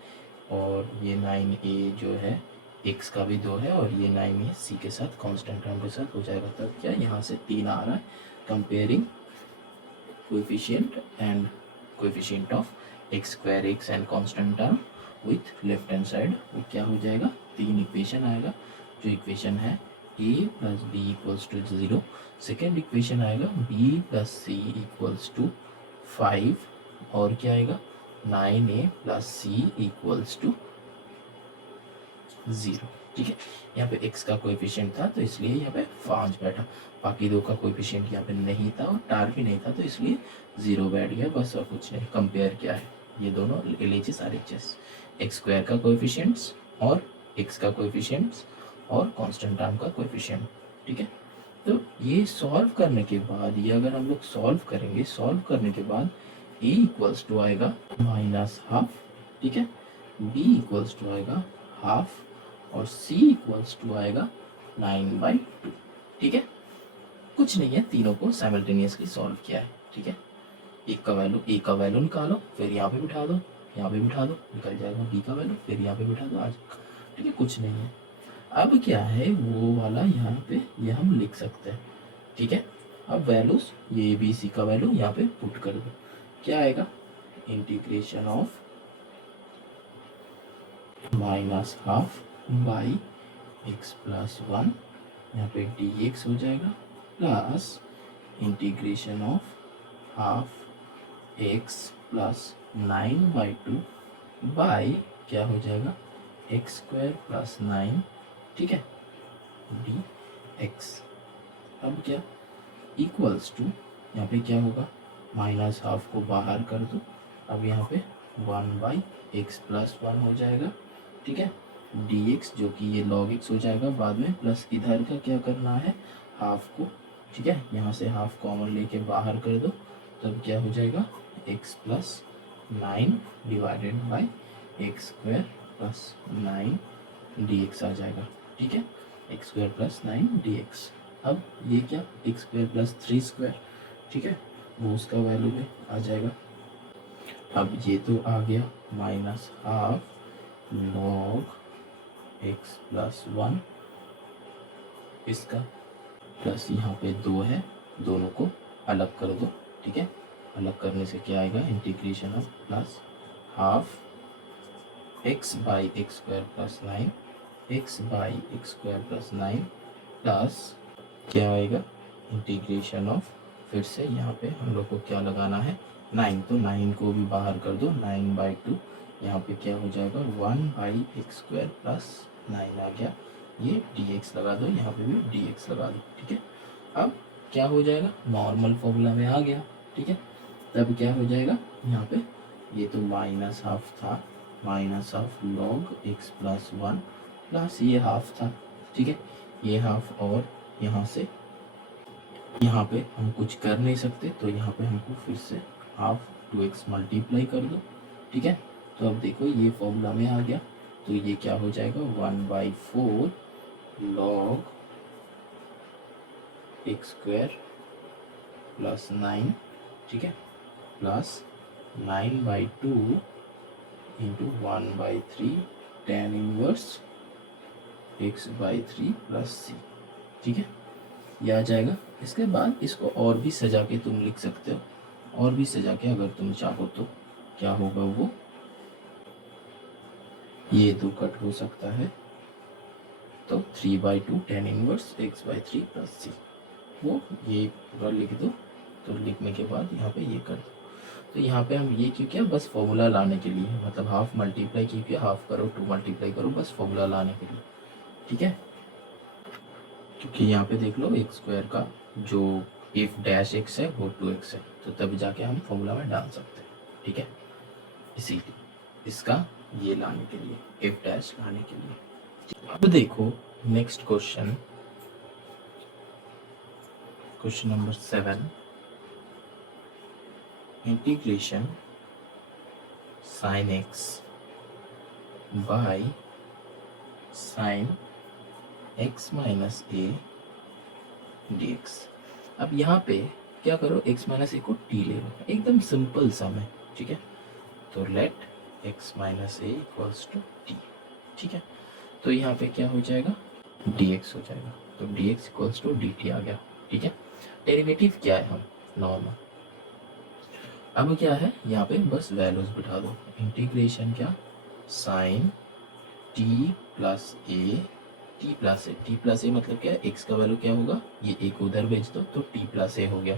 और ये 9a जो है x का भी 2 है, और ये 9a c के साथ कांस्टेंट टर्म के साथ हो जाएगा। तब क्या, यहाँ से 3 आ रहा है, comparing coefficient of x² x and constant term with left hand side, वो क्या हो जाएगा, 3 इक्वेशन आएगा। जो इक्वेशन है a plus b equals to 0, second equation आएगा b plus c equals to 5, और क्या आएगा, 9a plus c equals to 0। ठीक है, यहाँ पे x का कोएफिशिएंट था तो इसलिए यहाँ पे 5 बैठा, बाकी 2 का कोएफिशिएंट यहाँ पे नहीं था और टार भी नहीं था, तो इसलिए 0 बैठ गया, बस और कुछ नहीं। कंपेयर क्या है, ये दोनों LHS RHS, x² का कोएफिशिएंट्स और x का कोएफिशिएंट्स और कांस्टेंट टर्म का कोएफिशिएंट। ठीक है, तो ये सॉल्व करने के बाद, ये अगर हम लोग सॉल्व करेंगे, सॉल्व करने के बाद a इक्वल्स टू आएगा -12, ठीक है, b इक्वल्स टू आएगा हाफ, और c इक्वल्स टू आएगा 9/2। ठीक है, कुछ नहीं है, तीनों को साइमल्टेनियसली सॉल्व किया है। ठीक है, a का वैल्यू निकालो, फिर यहाँ पे बिठा दो, यहाँ पे बिठा दो, निकल जाएगा b का वैल्यू, फिर यहाँ पे बिठा दो आज। ठीक है, कुछ नहीं है। अब क्या है, वो वाला यहाँ पे ये हम लिख सकते हैं। ठीक है, अब वैल्यूज, ये b c का वैल्यू यहाँ पे पुट कर दो, क्या आएगा, integration of -12 by x plus 1, यहाँ पे dx हो जाएगा, plus integration of half x plus 9/2 by क्या हो जाएगा, x² प्लस 9, ठीक है, dx। अब क्या, इक्वल्स टू, यहाँ पे क्या होगा, -12 को बाहर कर दो, अब यहाँ पे 1/x प्लस 1 हो जाएगा। ठीक है, dx जो कि ये log x हो जाएगा बाद में, प्लस इधर का क्या करना है, हाफ को, ठीक है, यहाँ से हाफ कॉमन लेके बाहर कर दो, तब क्या हो जाएगा, x plus 9 divided by x² plus 9 dx आ जाएगा। ठीक है, x² प्लस 9 dx। अब ये क्या, x² प्लस 3², ठीक है, वो उसका वैल्यू में आ जाएगा। अब ये तो आ गया -12 log x प्लस 1, इसका प्लस यहाँ पे 2 है, दोनों को अलग कर दो। ठीक है, अलग करने से क्या आएगा, integration of plus half x by x square plus 9 x by x square plus 9 plus क्या आएगा, इंटीग्रेशन ऑफ, फिर से यहाँ पे हम लोग को क्या लगाना है, 9, तो 9 को भी बाहर कर दो, 9/2 यहाँ पे क्या हो जाएगा 1/x स्क्वायर प्लस 9 आ गया, ये dx लगा दो, यहाँ पे भी dx लगा दो, ठीक है। अब क्या हो जाएगा, नॉर्मल फॉर्मूला में आ गया, ठीक है। तब क्या हो जाएगा यहाँ पे, ये तो माइनस हाफ था, minus half log x plus 1 plus ये हाफ था, ठीक है, ये हाफ, और यहाँ से यहाँ पे हम कुछ कर नहीं सकते, तो यहाँ पे हमको फिर से हाफ 2x मल्टीप्लाई कर दो, ठीक है। तो अब देखो ये फॉर्मूला में आ गया, तो ये क्या हो जाएगा 1/4 लॉग एक्स स्क्वायर प्लस 9, ठीक है, plus 9/2 into 1/3 tan inverse x/3 plus c, ठीक है, ये आ जाएगा। इसके बाद इसको और भी सजा के तुम लिख सकते हो, और भी सजा के अगर तुम चाहो तो क्या होगा, वो ये तो कट हो सकता है, तो 3/2 tan inverse x/3 plus c, वो ये पूरा लिख दो। तो लिखने के बाद यहाँ पे ये कर दो, तो यहाँ पे हम ये क्यों किया, बस फॉर्मूला लाने के लिए, मतलब हाफ मल्टीप्लाई क्यों किया, हाफ करो 2 मल्टीप्लाई करो, बस फॉर्मूला लाने के लिए, ठीक है। क्योंकि यहाँ पे देख लो एक्स स्क्वायर का जो इफ डैश एक्स है वो 2x है, तो तब जाके हम फॉर्मूला में डाल सकते हैं, ठीक है। इसीलिए इसका ये लाने के लिए, इफ डैश लाने के लिए। अब देखो next question, question number 7, integration sine x by sine x minus A dx। अब यहाँ पे क्या करो, x माइनस ए को t ले लो, एकदम सिंपल सम है, ठीक है। तो let x minus a equals to t, ठीक है। तो यहाँ पे क्या हो जाएगा, dx हो जाएगा, तो dx इक्वल्स टू dt आ गया, ठीक है। डेरिवेटिव क्या है, हम नॉर्मल, अब क्या है यहाँ पे बस वैल्यूज बिठा दो, इंटीग्रेशन क्या, sign t plus A, T plus A मतलब क्या है, एक्स का वैल्यू क्या होगा, ये एक उधर भेज दो, तो टी प्लस ए हो गया,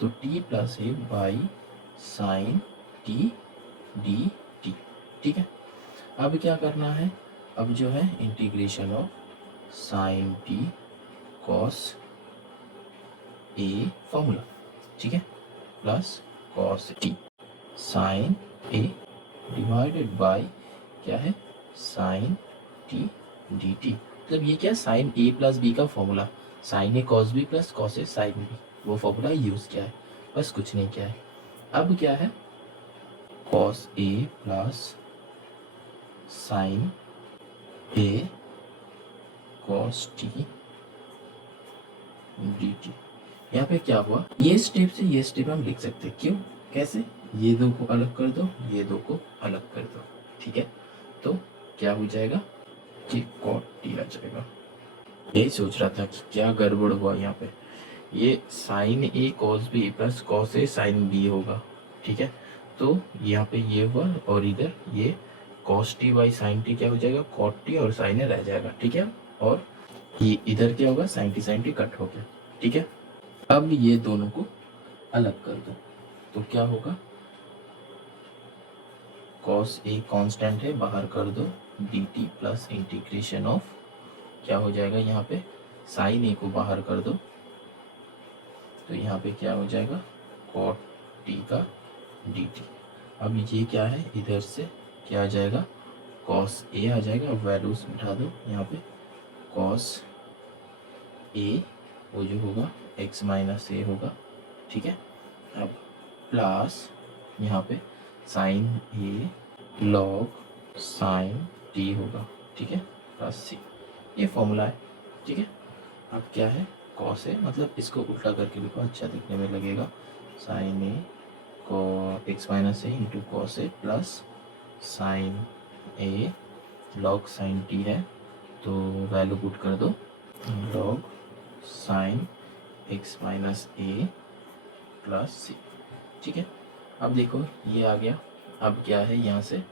तो t plus a by sine t d t, ठीक है। अब क्या करना है, अब जो है integration of sine t cos a formula, ठीक है, plus cos t sine a divided by क्या है, साइन टी डी टी, मतलब ये क्या, साइन ए प्लस बी का formula, sine a cos b plus cos a sine b, वो formula use किया है, बस कुछ नहीं किया है। अब क्या है, cos A plus sign a cos T d T, यहाँ पे क्या हुआ, ये स्टेप से ये स्टेप हम लिख सकते हैं, क्यों, कैसे, ये दो को अलग कर दो, ये दो को अलग कर दो, ठीक है। तो क्या हो जाएगा कि कॉट टी आ जाएगा। यही सोच रहा था कि क्या गड़बड़ हुआ यहाँ पे, ये sign a cos b plus cos a sine B होगा, ठीक है। तो यहाँ पे ये हुआ, और इधर ये cos T by sine T क्या हो जाएगा, कॉट टी, और साइन ए रह जाएगा, ठीक है। और ये इधर क्या होगा, साइन टी कट हो गया, ठीक है। अब ये दोनों को अलग कर दो, तो क्या होगा, कॉस ए कांस्टेंट है, बाहर कर दो, D T plus integration of क्या हो जाएगा, यहाँ पे साइन ए को बाहर कर दो, तो यहाँ पे क्या हो जाएगा, कॉट टी का डी टी। अब ये क्या है, इधर से क्या आ जाएगा, कॉस ए आ जाएगा, अब वैल्यूज बिठा दो यहाँ पे, कॉस ए वो जो होगा एक्स माइनस ए होगा, ठीक है। अब प्लस यहाँ पे साइन ए लॉग साइन टी होगा, ठीक है, प्लस सी, ये फॉर्मूला है, ठीक है। अब क्या है, कॉस ए, मतलब इसको उल्टा करके लिखो, अच्छा दिखने में लगेगा, साइन ए को x minus A into cos A plus sign A log sign T है, तो वैल्यू पुट कर दो, log sine x minus a plus C, ठीक है। अब देखो ये आ गया, अब क्या है यहाँ से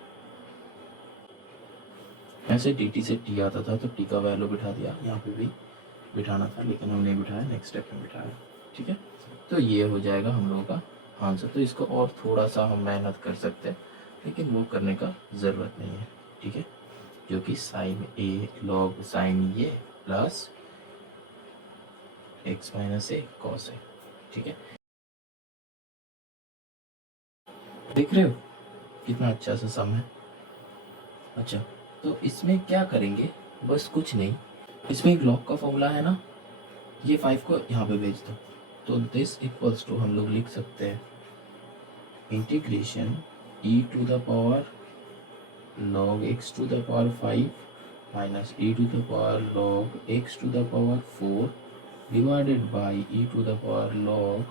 ऐसे डी टी से टी आता था तो टी का वैल्यू बिठा दिया, यहाँ पे भी बिठाना था लेकिन हम नहीं बिठाया, नेक्स्ट स्टेप में बिठाया। ठीक है, तो ये हो जाएगा हम लोगों का आंसर। तो इसको और थोड़ा सा हम मेहनत कर सकते हैं लेकिन वो करने का ज़रूरत नहीं है। ठीक है, क्योंकि साइन ए लॉग साइन ये प्लस एक्स माइनस ए कॉस है। ठीक है, देख रहे हो कितना अच्छा सा सम है। अच्छा, तो इसमें क्या करेंगे, बस कुछ नहीं, इसमें एक लॉग का फॉर्मूला है ना, ये 5 को यहाँ पे भेज दो। तो दिस इक्वल्स टू हम लोग लिख सकते हैं integration e to the power log x to the power 5 minus e to the power log x to the power 4 divided by e to the power log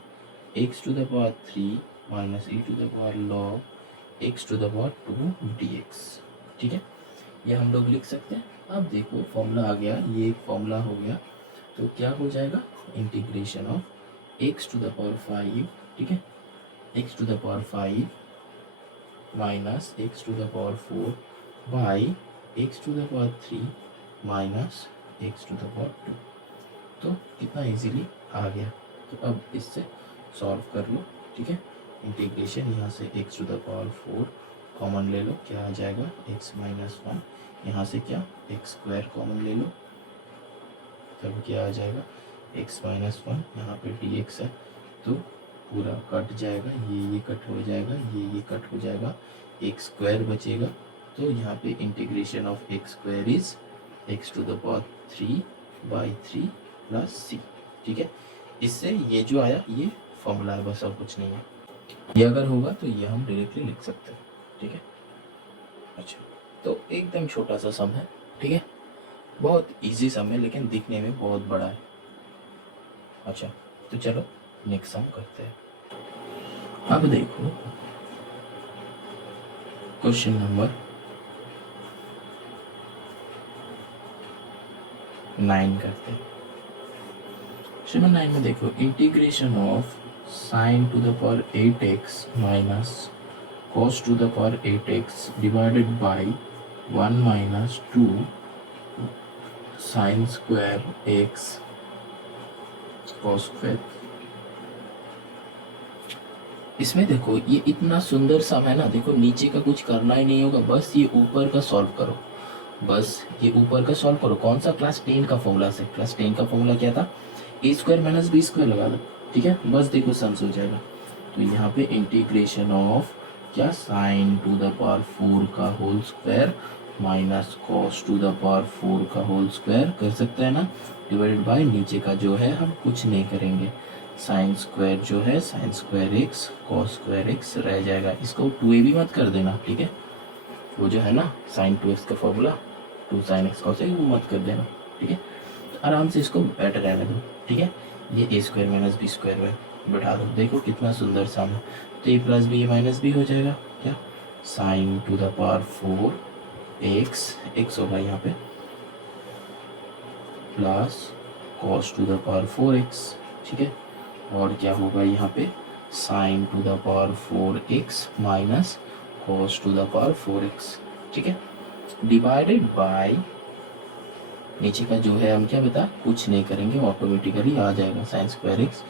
x to the power 3 minus e to the power log x to the power 2 dx। ठीक है, ये हम लोग लिख सकते हैं। अब देखो फॉर्मूला आ गया, ये एक फॉर्मूला हो गया, तो क्या हो जाएगा integration of x to the power 5, ठीक है, x to the power 5 minus x to the power 4 by x to the power 3 minus x to the power 2। तो कितना इजीली आ गया। तो अब इससे सॉल्व कर लो। ठीक है, इंटीग्रेशन यहाँ से x to the power 4 common ले लो, क्या आ जाएगा x माइनस 1, यहाँ से क्या एक्स स्क्वायर कॉमन ले लो, तब क्या आ जाएगा x माइनस 1, यहाँ पे dx है तो पूरा कट जाएगा, ये कट हो जाएगा, ये कट हो जाएगा, एक्स स्क्वायर बचेगा। तो यहाँ पे integration of X square is X to the power 3 by 3 plus C. ठीक है, इससे ये जो आया ये फॉर्मूला है, बस और कुछ नहीं है। ये अगर होगा तो ये हम डायरेक्टली लिख सकते हैं। ठीक है, अच्छा, तो एकदम छोटा सा सम है। ठीक है, बहुत इजी सम है लेकिन दिखने में बहुत बड़ा है। अच्छा, तो चलो नेक्स्ट सम करते हैं। अब देखो क्वेश्चन नंबर 9 करते हैं। क्वेश्चन नंबर 9 में देखो integration of sign to the power 8x minus cos to the power 8x divided by 1 minus 2 sine square x cos square. इसमें देखो ये इतना सुंदर सम है ना, देखो नीचे का कुछ करना ही नहीं होगा, बस ये ऊपर का सॉल्व करो, बस ये ऊपर का सॉल्व करो। कौन सा क्लास 10 का फॉर्मूला से, क्लास 10 का फॉर्मूला क्या था, ए स्क्वायर माइनस बी स्क्वायर लगा दो। ठीक है, बस देखो सम्स हो जाएगा। तो यहाँ पे इंटीग्रेशन ऑफ क्या साइन टू द पावर 4 का whole square minus cos to the power 4 का होल स्क्वायर कर सकते हैं ना, डिवाइडेड बाय नीचे का जो है हम कुछ नहीं करेंगे, साइन स्क्वायर जो है sign square x cos square x रह जाएगा, इसको 2a भी मत कर देना। ठीक है, वो जो है ना साइन 2x का formula 2 sign x cos x वो मत कर देना। ठीक है, आराम से इसको बैठ रहने दो। ठीक है, ये ए स्क्वायर माइनस बी स्क्वायर में बैठा दो, देखो कितना सुंदर सम है। तो A plus b a minus B हो जाएगा, क्या sine to the power 4 x होगा यहाँ पे plus cos to the power 4x। ठीक है, और क्या होगा यहाँ पे sign to the power 4x minus cos to the power 4x। ठीक है, डिवाइडेड बाय नीचे का जो है हम क्या बता कुछ नहीं करेंगे, ऑटोमेटिकली आ जाएगा sign square x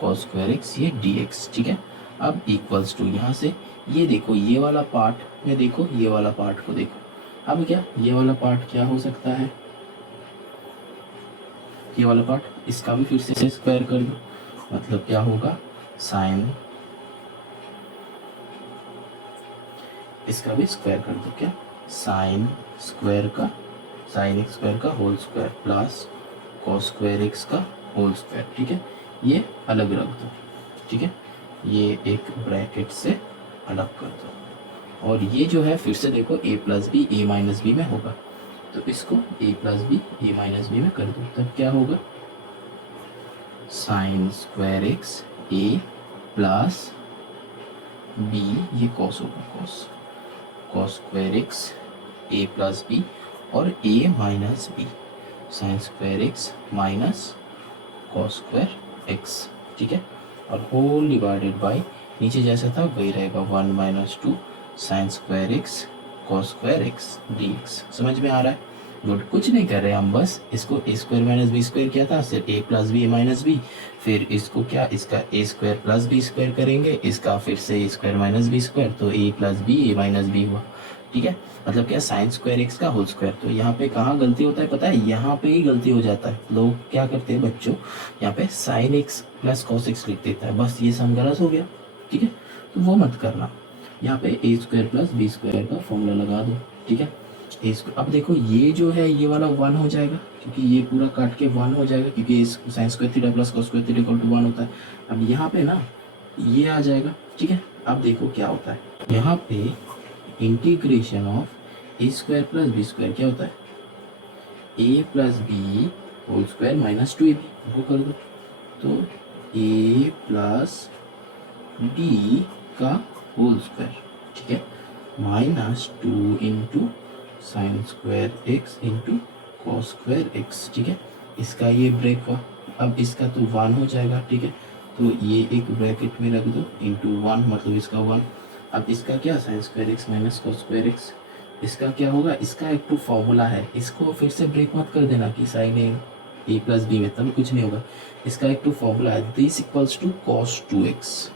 cos square x ये dx। ठीक है, अब इक्वल्स टू यहाँ से ये देखो ये वाला पार्ट में देखो, ये वाला पार्ट को देखो। अब क्या ये वाला पार्ट क्या हो सकता है, ये वाला पार्ट इसका भी फिर से स्क्वायर कर दो, मतलब क्या होगा साइन इसका भी स्क्वायर कर दो, क्या साइन स्क्वायर का साइन एक्स स्क्वायर का whole square plus cos square x का होल स्क्वायर। ठीक है, ये अलग रख दो। ठीक है, ये एक ब्रैकेट से अलग कर दो, और ये जो है फिर से देखो a plus b a minus b में होगा, तो इसको a plus b a minus b में कर दो, तब क्या होगा sine square x a plus b, ये कॉस होगा cos square x a plus b और a minus b sine square x minus cos square x. ठीक है, और होल डिवाइडेड बाय नीचे जैसा था वही रहेगा, 1 minus two sine square x cos square x d x. समझ में आ रहा है? गुड। कुछ नहीं कर रहे हम, बस इसको ए स्क्वायर माइनस बी स्क्वायर किया था, सिर्फ ए plus b a minus B, फिर इसको क्या, इसका ए स्क्वायर प्लस बी स्क्वायर करेंगे, इसका फिर से ए स्क्वायर माइनस बी स्क्वायर, तो A plus b a minus B हुआ। ठीक है, मतलब क्या, साइन स्क्वायर एक्स का होल स्क्वायर। तो यहाँ पे कहाँ गलती होता है पता है? यहाँ पे ही गलती हो जाता है। लोग क्या करते हैं बच्चों, यहाँ पे sine x plus cos x लिख देता है, बस ये सम गलत हो गया। ठीक है, तो वो मत करना। यहाँ पे ए स्क्वायर प्लस बी स्क्वायर का फॉर्मूला लगा दो। ठीक है, ए स्क्वायर, अब देखो ये जो है ये वाला 1 हो जाएगा, क्योंकि ये पूरा काट के 1 हो जाएगा, क्योंकि sine square theta plus cos square theta equal to 1 होता है। अब यहाँ पे ना ये आ जाएगा। ठीक है, अब देखो क्या होता है यहाँ पे, integration of A square plus B square क्या होता है, A plus B whole square minus 2ab, वो कर दो। तो ए प्लस बी का होल स्क्वायर, ठीक है, minus 2 into sine square X into cos square x. ठीक है, इसका ये ब्रेक हुआ, अब इसका तो 1 हो जाएगा। ठीक है, तो ये एक ब्रैकेट में रख दो, इंटू 1 मतलब इसका 1। अब इसका क्या, sine square x minus cos square x, इसका क्या होगा, इसका एक तो फॉर्मूला है, इसको फिर से ब्रेक मत कर देना कि साइन ए प्लस बी में, तब कुछ नहीं होगा। इसका एक तो फॉर्मूला है, this equals to cos 2x,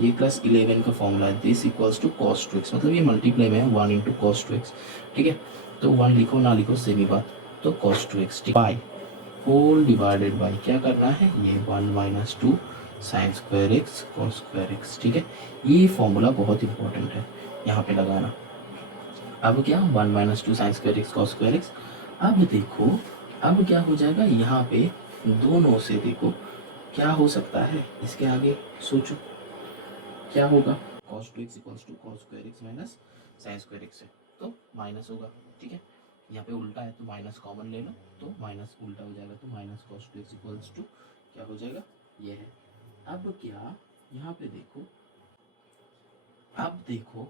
ये प्लस 11 का फॉर्मूला है, this equals to cos 2x, मतलब ये मल्टीप्लाई में है 1 इंटू कॉस 2x। ठीक है, तो 1 लिखो ना लिखो सेम ही बात, तो cos 2x by whole divided by क्या करना है, ये 1 minus two sine square x cos square x. ठीक है, ये फॉर्मूला बहुत इंपॉर्टेंट है, यहाँ पे लगाना। अब क्या, 1 minus two sine square x cos square x. अब देखो, अब क्या हो जाएगा यहाँ पे, दोनों से देखो क्या हो सकता है, इसके आगे सोचो क्या होगा, cos 2x equals to cos square x minus sine square x है, तो माइनस होगा। ठीक है, यहाँ पे उल्टा है तो माइनस कॉमन ले लो, तो माइनस उल्टा हो जाएगा, तो minus cos 2x equals to क्या हो जाएगा, ये है। अब क्या, यहाँ पे देखो, अब देखो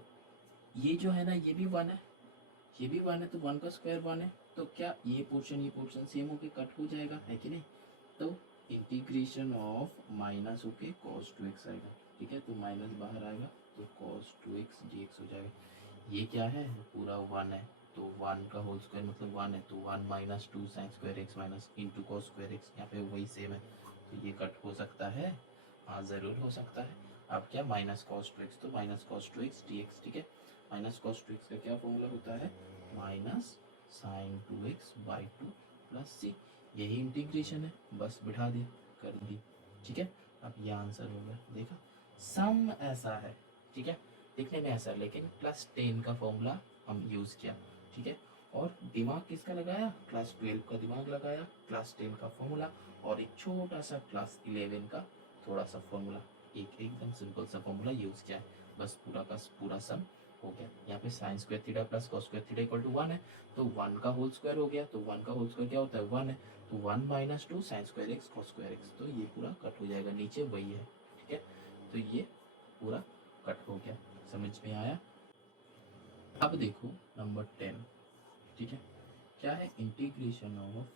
ये जो है ना, ये भी 1 है, ये भी 1 है, तो 1 का स्क्वायर 1 है, तो क्या ये पोर्शन सेम होके कट हो जाएगा, है कि नहीं? तो इंटीग्रेशन ऑफ माइनस होके cos 2x आएगा। ठीक है, तो माइनस बाहर आएगा, तो cos 2x dx हो जाएगा। ये क्या है, पूरा 1 है, तो 1 का होल स्क्वायर मतलब 1 है, तो 1 minus two sine square x minus into cos square x, यहाँ पे वही सेम है, तो ये कट हो सकता है, हाँ ज़रूर हो सकता है। अब क्या, माइनस कॉस 2x, तो माइनस कॉस 2x dx। ठीक है, माइनस कॉस 2x का क्या फॉर्मूला होता है, minus sine 2x by 2 plus C, यही इंटीग्रेशन है, बस बिठा दिया, कर दी। ठीक है, अब ये आंसर होगा, देखा, सम ऐसा है। ठीक है, दिखने में ऐसा, लेकिन क्लास 10 का फॉर्मूला हम यूज़ किया। ठीक है, और दिमाग किसका लगाया, क्लास 12 का दिमाग लगाया, क्लास 10 का फॉर्मूला, और एक छोटा सा क्लास 11 का थोड़ा सा फॉर्मूला, एक एकदम सिंपल सा फॉर्मूला यूज़ किया है, बस पूरा का पूरा सम हो गया। यहाँ पे sine square theta plus cos square theta equal to 1 है, तो 1 का होल स्क्वायर हो गया, तो 1 का होल स्क्वायर क्या होता है, 1 है, तो 1 minus two sine square x cos square x, तो ये पूरा कट हो जाएगा, नीचे वही है। ठीक है, तो ये पूरा कट हो गया, समझ में आया? अब देखो नंबर 10। ठीक है, क्या है, integration of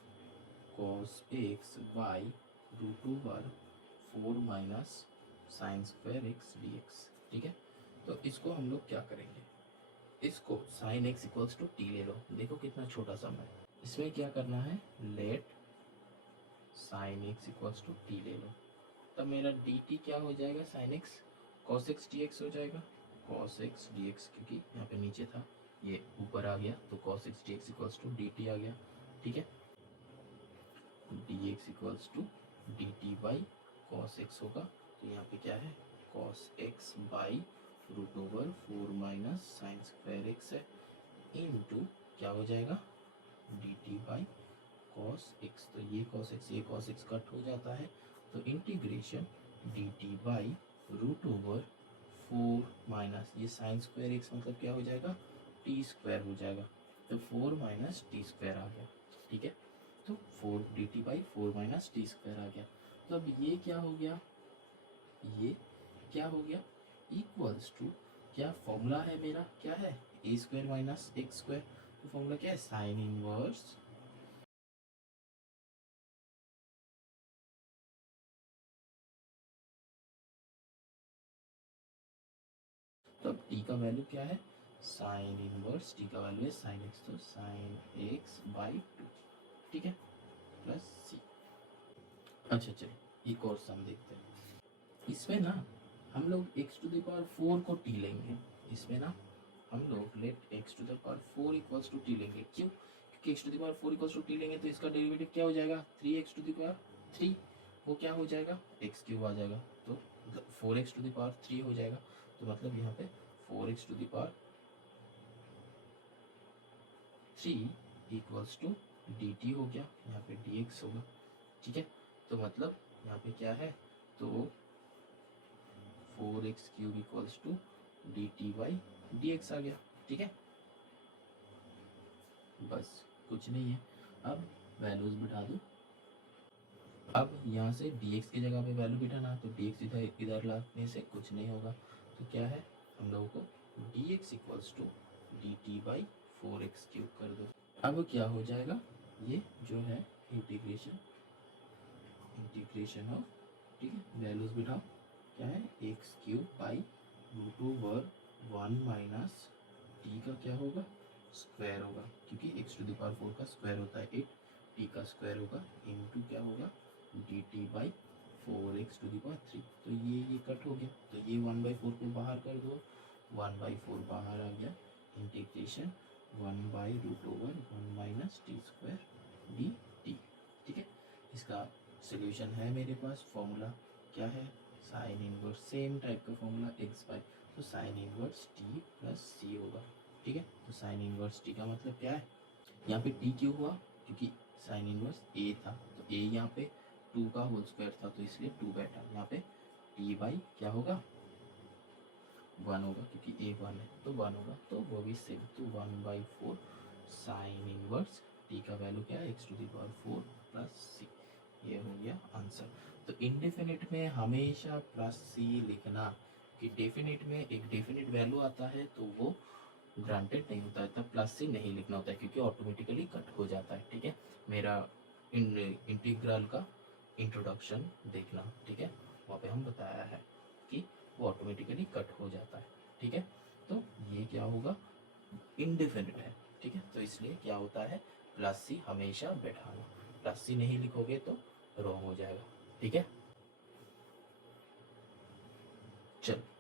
cos x by root over 4 minus sine square x d x. ठीक है, तो इसको हम लोग क्या करेंगे, इसको sine x equals to t ले लो, देखो कितना छोटा सम है, इसमें क्या करना है, let sine x equals to t ले लो, तब मेरा डी टी क्या हो जाएगा, sine x cos x d x हो जाएगा, कॉस एक्स डी एक्स, क्योंकि यहाँ पे नीचे था ये ऊपर आ गया, तो cos x d x equals to d t आ गया। ठीक है, d x equals to d t by cos x होगा, तो यहाँ पे क्या है, cos x by root over 4 minus sine square x है, इनटू क्या हो जाएगा, d t by cos x, तो ये कॉस एक्स कट हो जाता है, तो integration d t by root over 4 minus ये साइन स्क्वायर एक्स मतलब क्या हो जाएगा, टी स्क्वायर हो जाएगा, तो 4 माइनस टी स्क्वायर आ गया। ठीक है, तो 4 d t by 4 minus t square आ गया, तो अब ये क्या हो गया, ये क्या हो गया, इक्वल्स टू क्या फॉर्मूला है मेरा, क्या है, ए स्क्वायर माइनस एक्स स्क्वायर, तो फॉर्मूला क्या है, साइन इनवर्स तो अब टी का वैल्यू क्या है, साइन इनवर्स टी का वैल्यू है साइन एक्स, तो साइन एक्स बाई 2, ठीक है, प्लस सी। अच्छा चलिए एक और सम देखते हैं। इसमें ना हम लोग एक्स टू द पावर 4 को टी लेंगे। इसमें ना हम लोग let x to the power 4 equals to t लेंगे। क्यों? क्योंकि x to the power 4 equals to t लेंगे तो इसका डेरिवेटिव क्या हो जाएगा, 3x टू द पावर 3, वो क्या हो जाएगा, एक्स क्यूब आ जाएगा, तो 4x टू द पावर 3 हो जाएगा। तो मतलब यहाँ पे 4x to the power 3 equals to d t हो गया, यहाँ पे dx होगा, ठीक है। तो मतलब यहाँ पे क्या है, तो 4x cube equals to d t by d x आ गया, ठीक है। बस कुछ नहीं है, अब वैल्यूज बिठा दो। अब यहाँ से dx की जगह पे वैल्यू बिठाना, तो dx इधर इधर लाने से कुछ नहीं होगा, तो क्या है हम लोगों को dx equals to d t by 4x cube कर दो। अब क्या हो जाएगा, ये जो है इंटीग्रेशन इंटीग्रेशन ऑफ, ठीक है, वैल्यूज बिठाओ, क्या है x cube by root over 1 minus t का क्या होगा, स्क्वायर होगा, क्योंकि एक्स टू द पावर 4 का स्क्वायर होता है 8, टी का स्क्वायर होगा इनटू क्या होगा d t by 4x to the power 3। तो ये कट हो गया, तो ये 1/4 को बाहर कर दो, 1/4 बाहर आ गया, integration 1/√1 minus t square D t, ठीक है। इसका सोल्यूशन है मेरे पास, फॉर्मूला क्या है, साइन इनवर्स, सेम टाइप का फॉर्मूला एक्स बाई, तो साइन इनवर्स टी प्लस सी होगा, ठीक है। तो साइन इनवर्स टी का मतलब क्या है, यहाँ पे टी क्यों हुआ, क्योंकि साइन इनवर्स ए था, तो ए यहाँ पे 2 का होल स्क्वायर था, तो इसलिए 2 बैठा, यहाँ पे टी बाई क्या होगा 1 होगा, क्योंकि ए 1 है तो 1 होगा, तो वो भी सेम, तो 1/4 साइन इनवर्स टी का वैल्यू क्या है, x to the power 4 plus c, ये हो गया आंसर। तो इनडेफिनिट में हमेशा प्लस सी लिखना, कि डेफिनिट में एक डेफिनिट वैल्यू आता है तो वो ग्रांटेड नहीं होता है, तब प्लस सी नहीं लिखना होता है, क्योंकि ऑटोमेटिकली कट हो जाता है, ठीक है। मेरा इंटीग्रल का इंट्रोडक्शन देखना, ठीक है, वहाँ पे हम बताया है कि वो ऑटोमेटिकली कट हो जाता है, ठीक है। तो ये क्या होगा, इनडेफिनिट है, ठीक है, तो इसलिए क्या होता है, प्लस सी हमेशा बैठाना, प्लस सी नहीं लिखोगे तो रॉन्ग हो जाएगा, ठीक है। चलो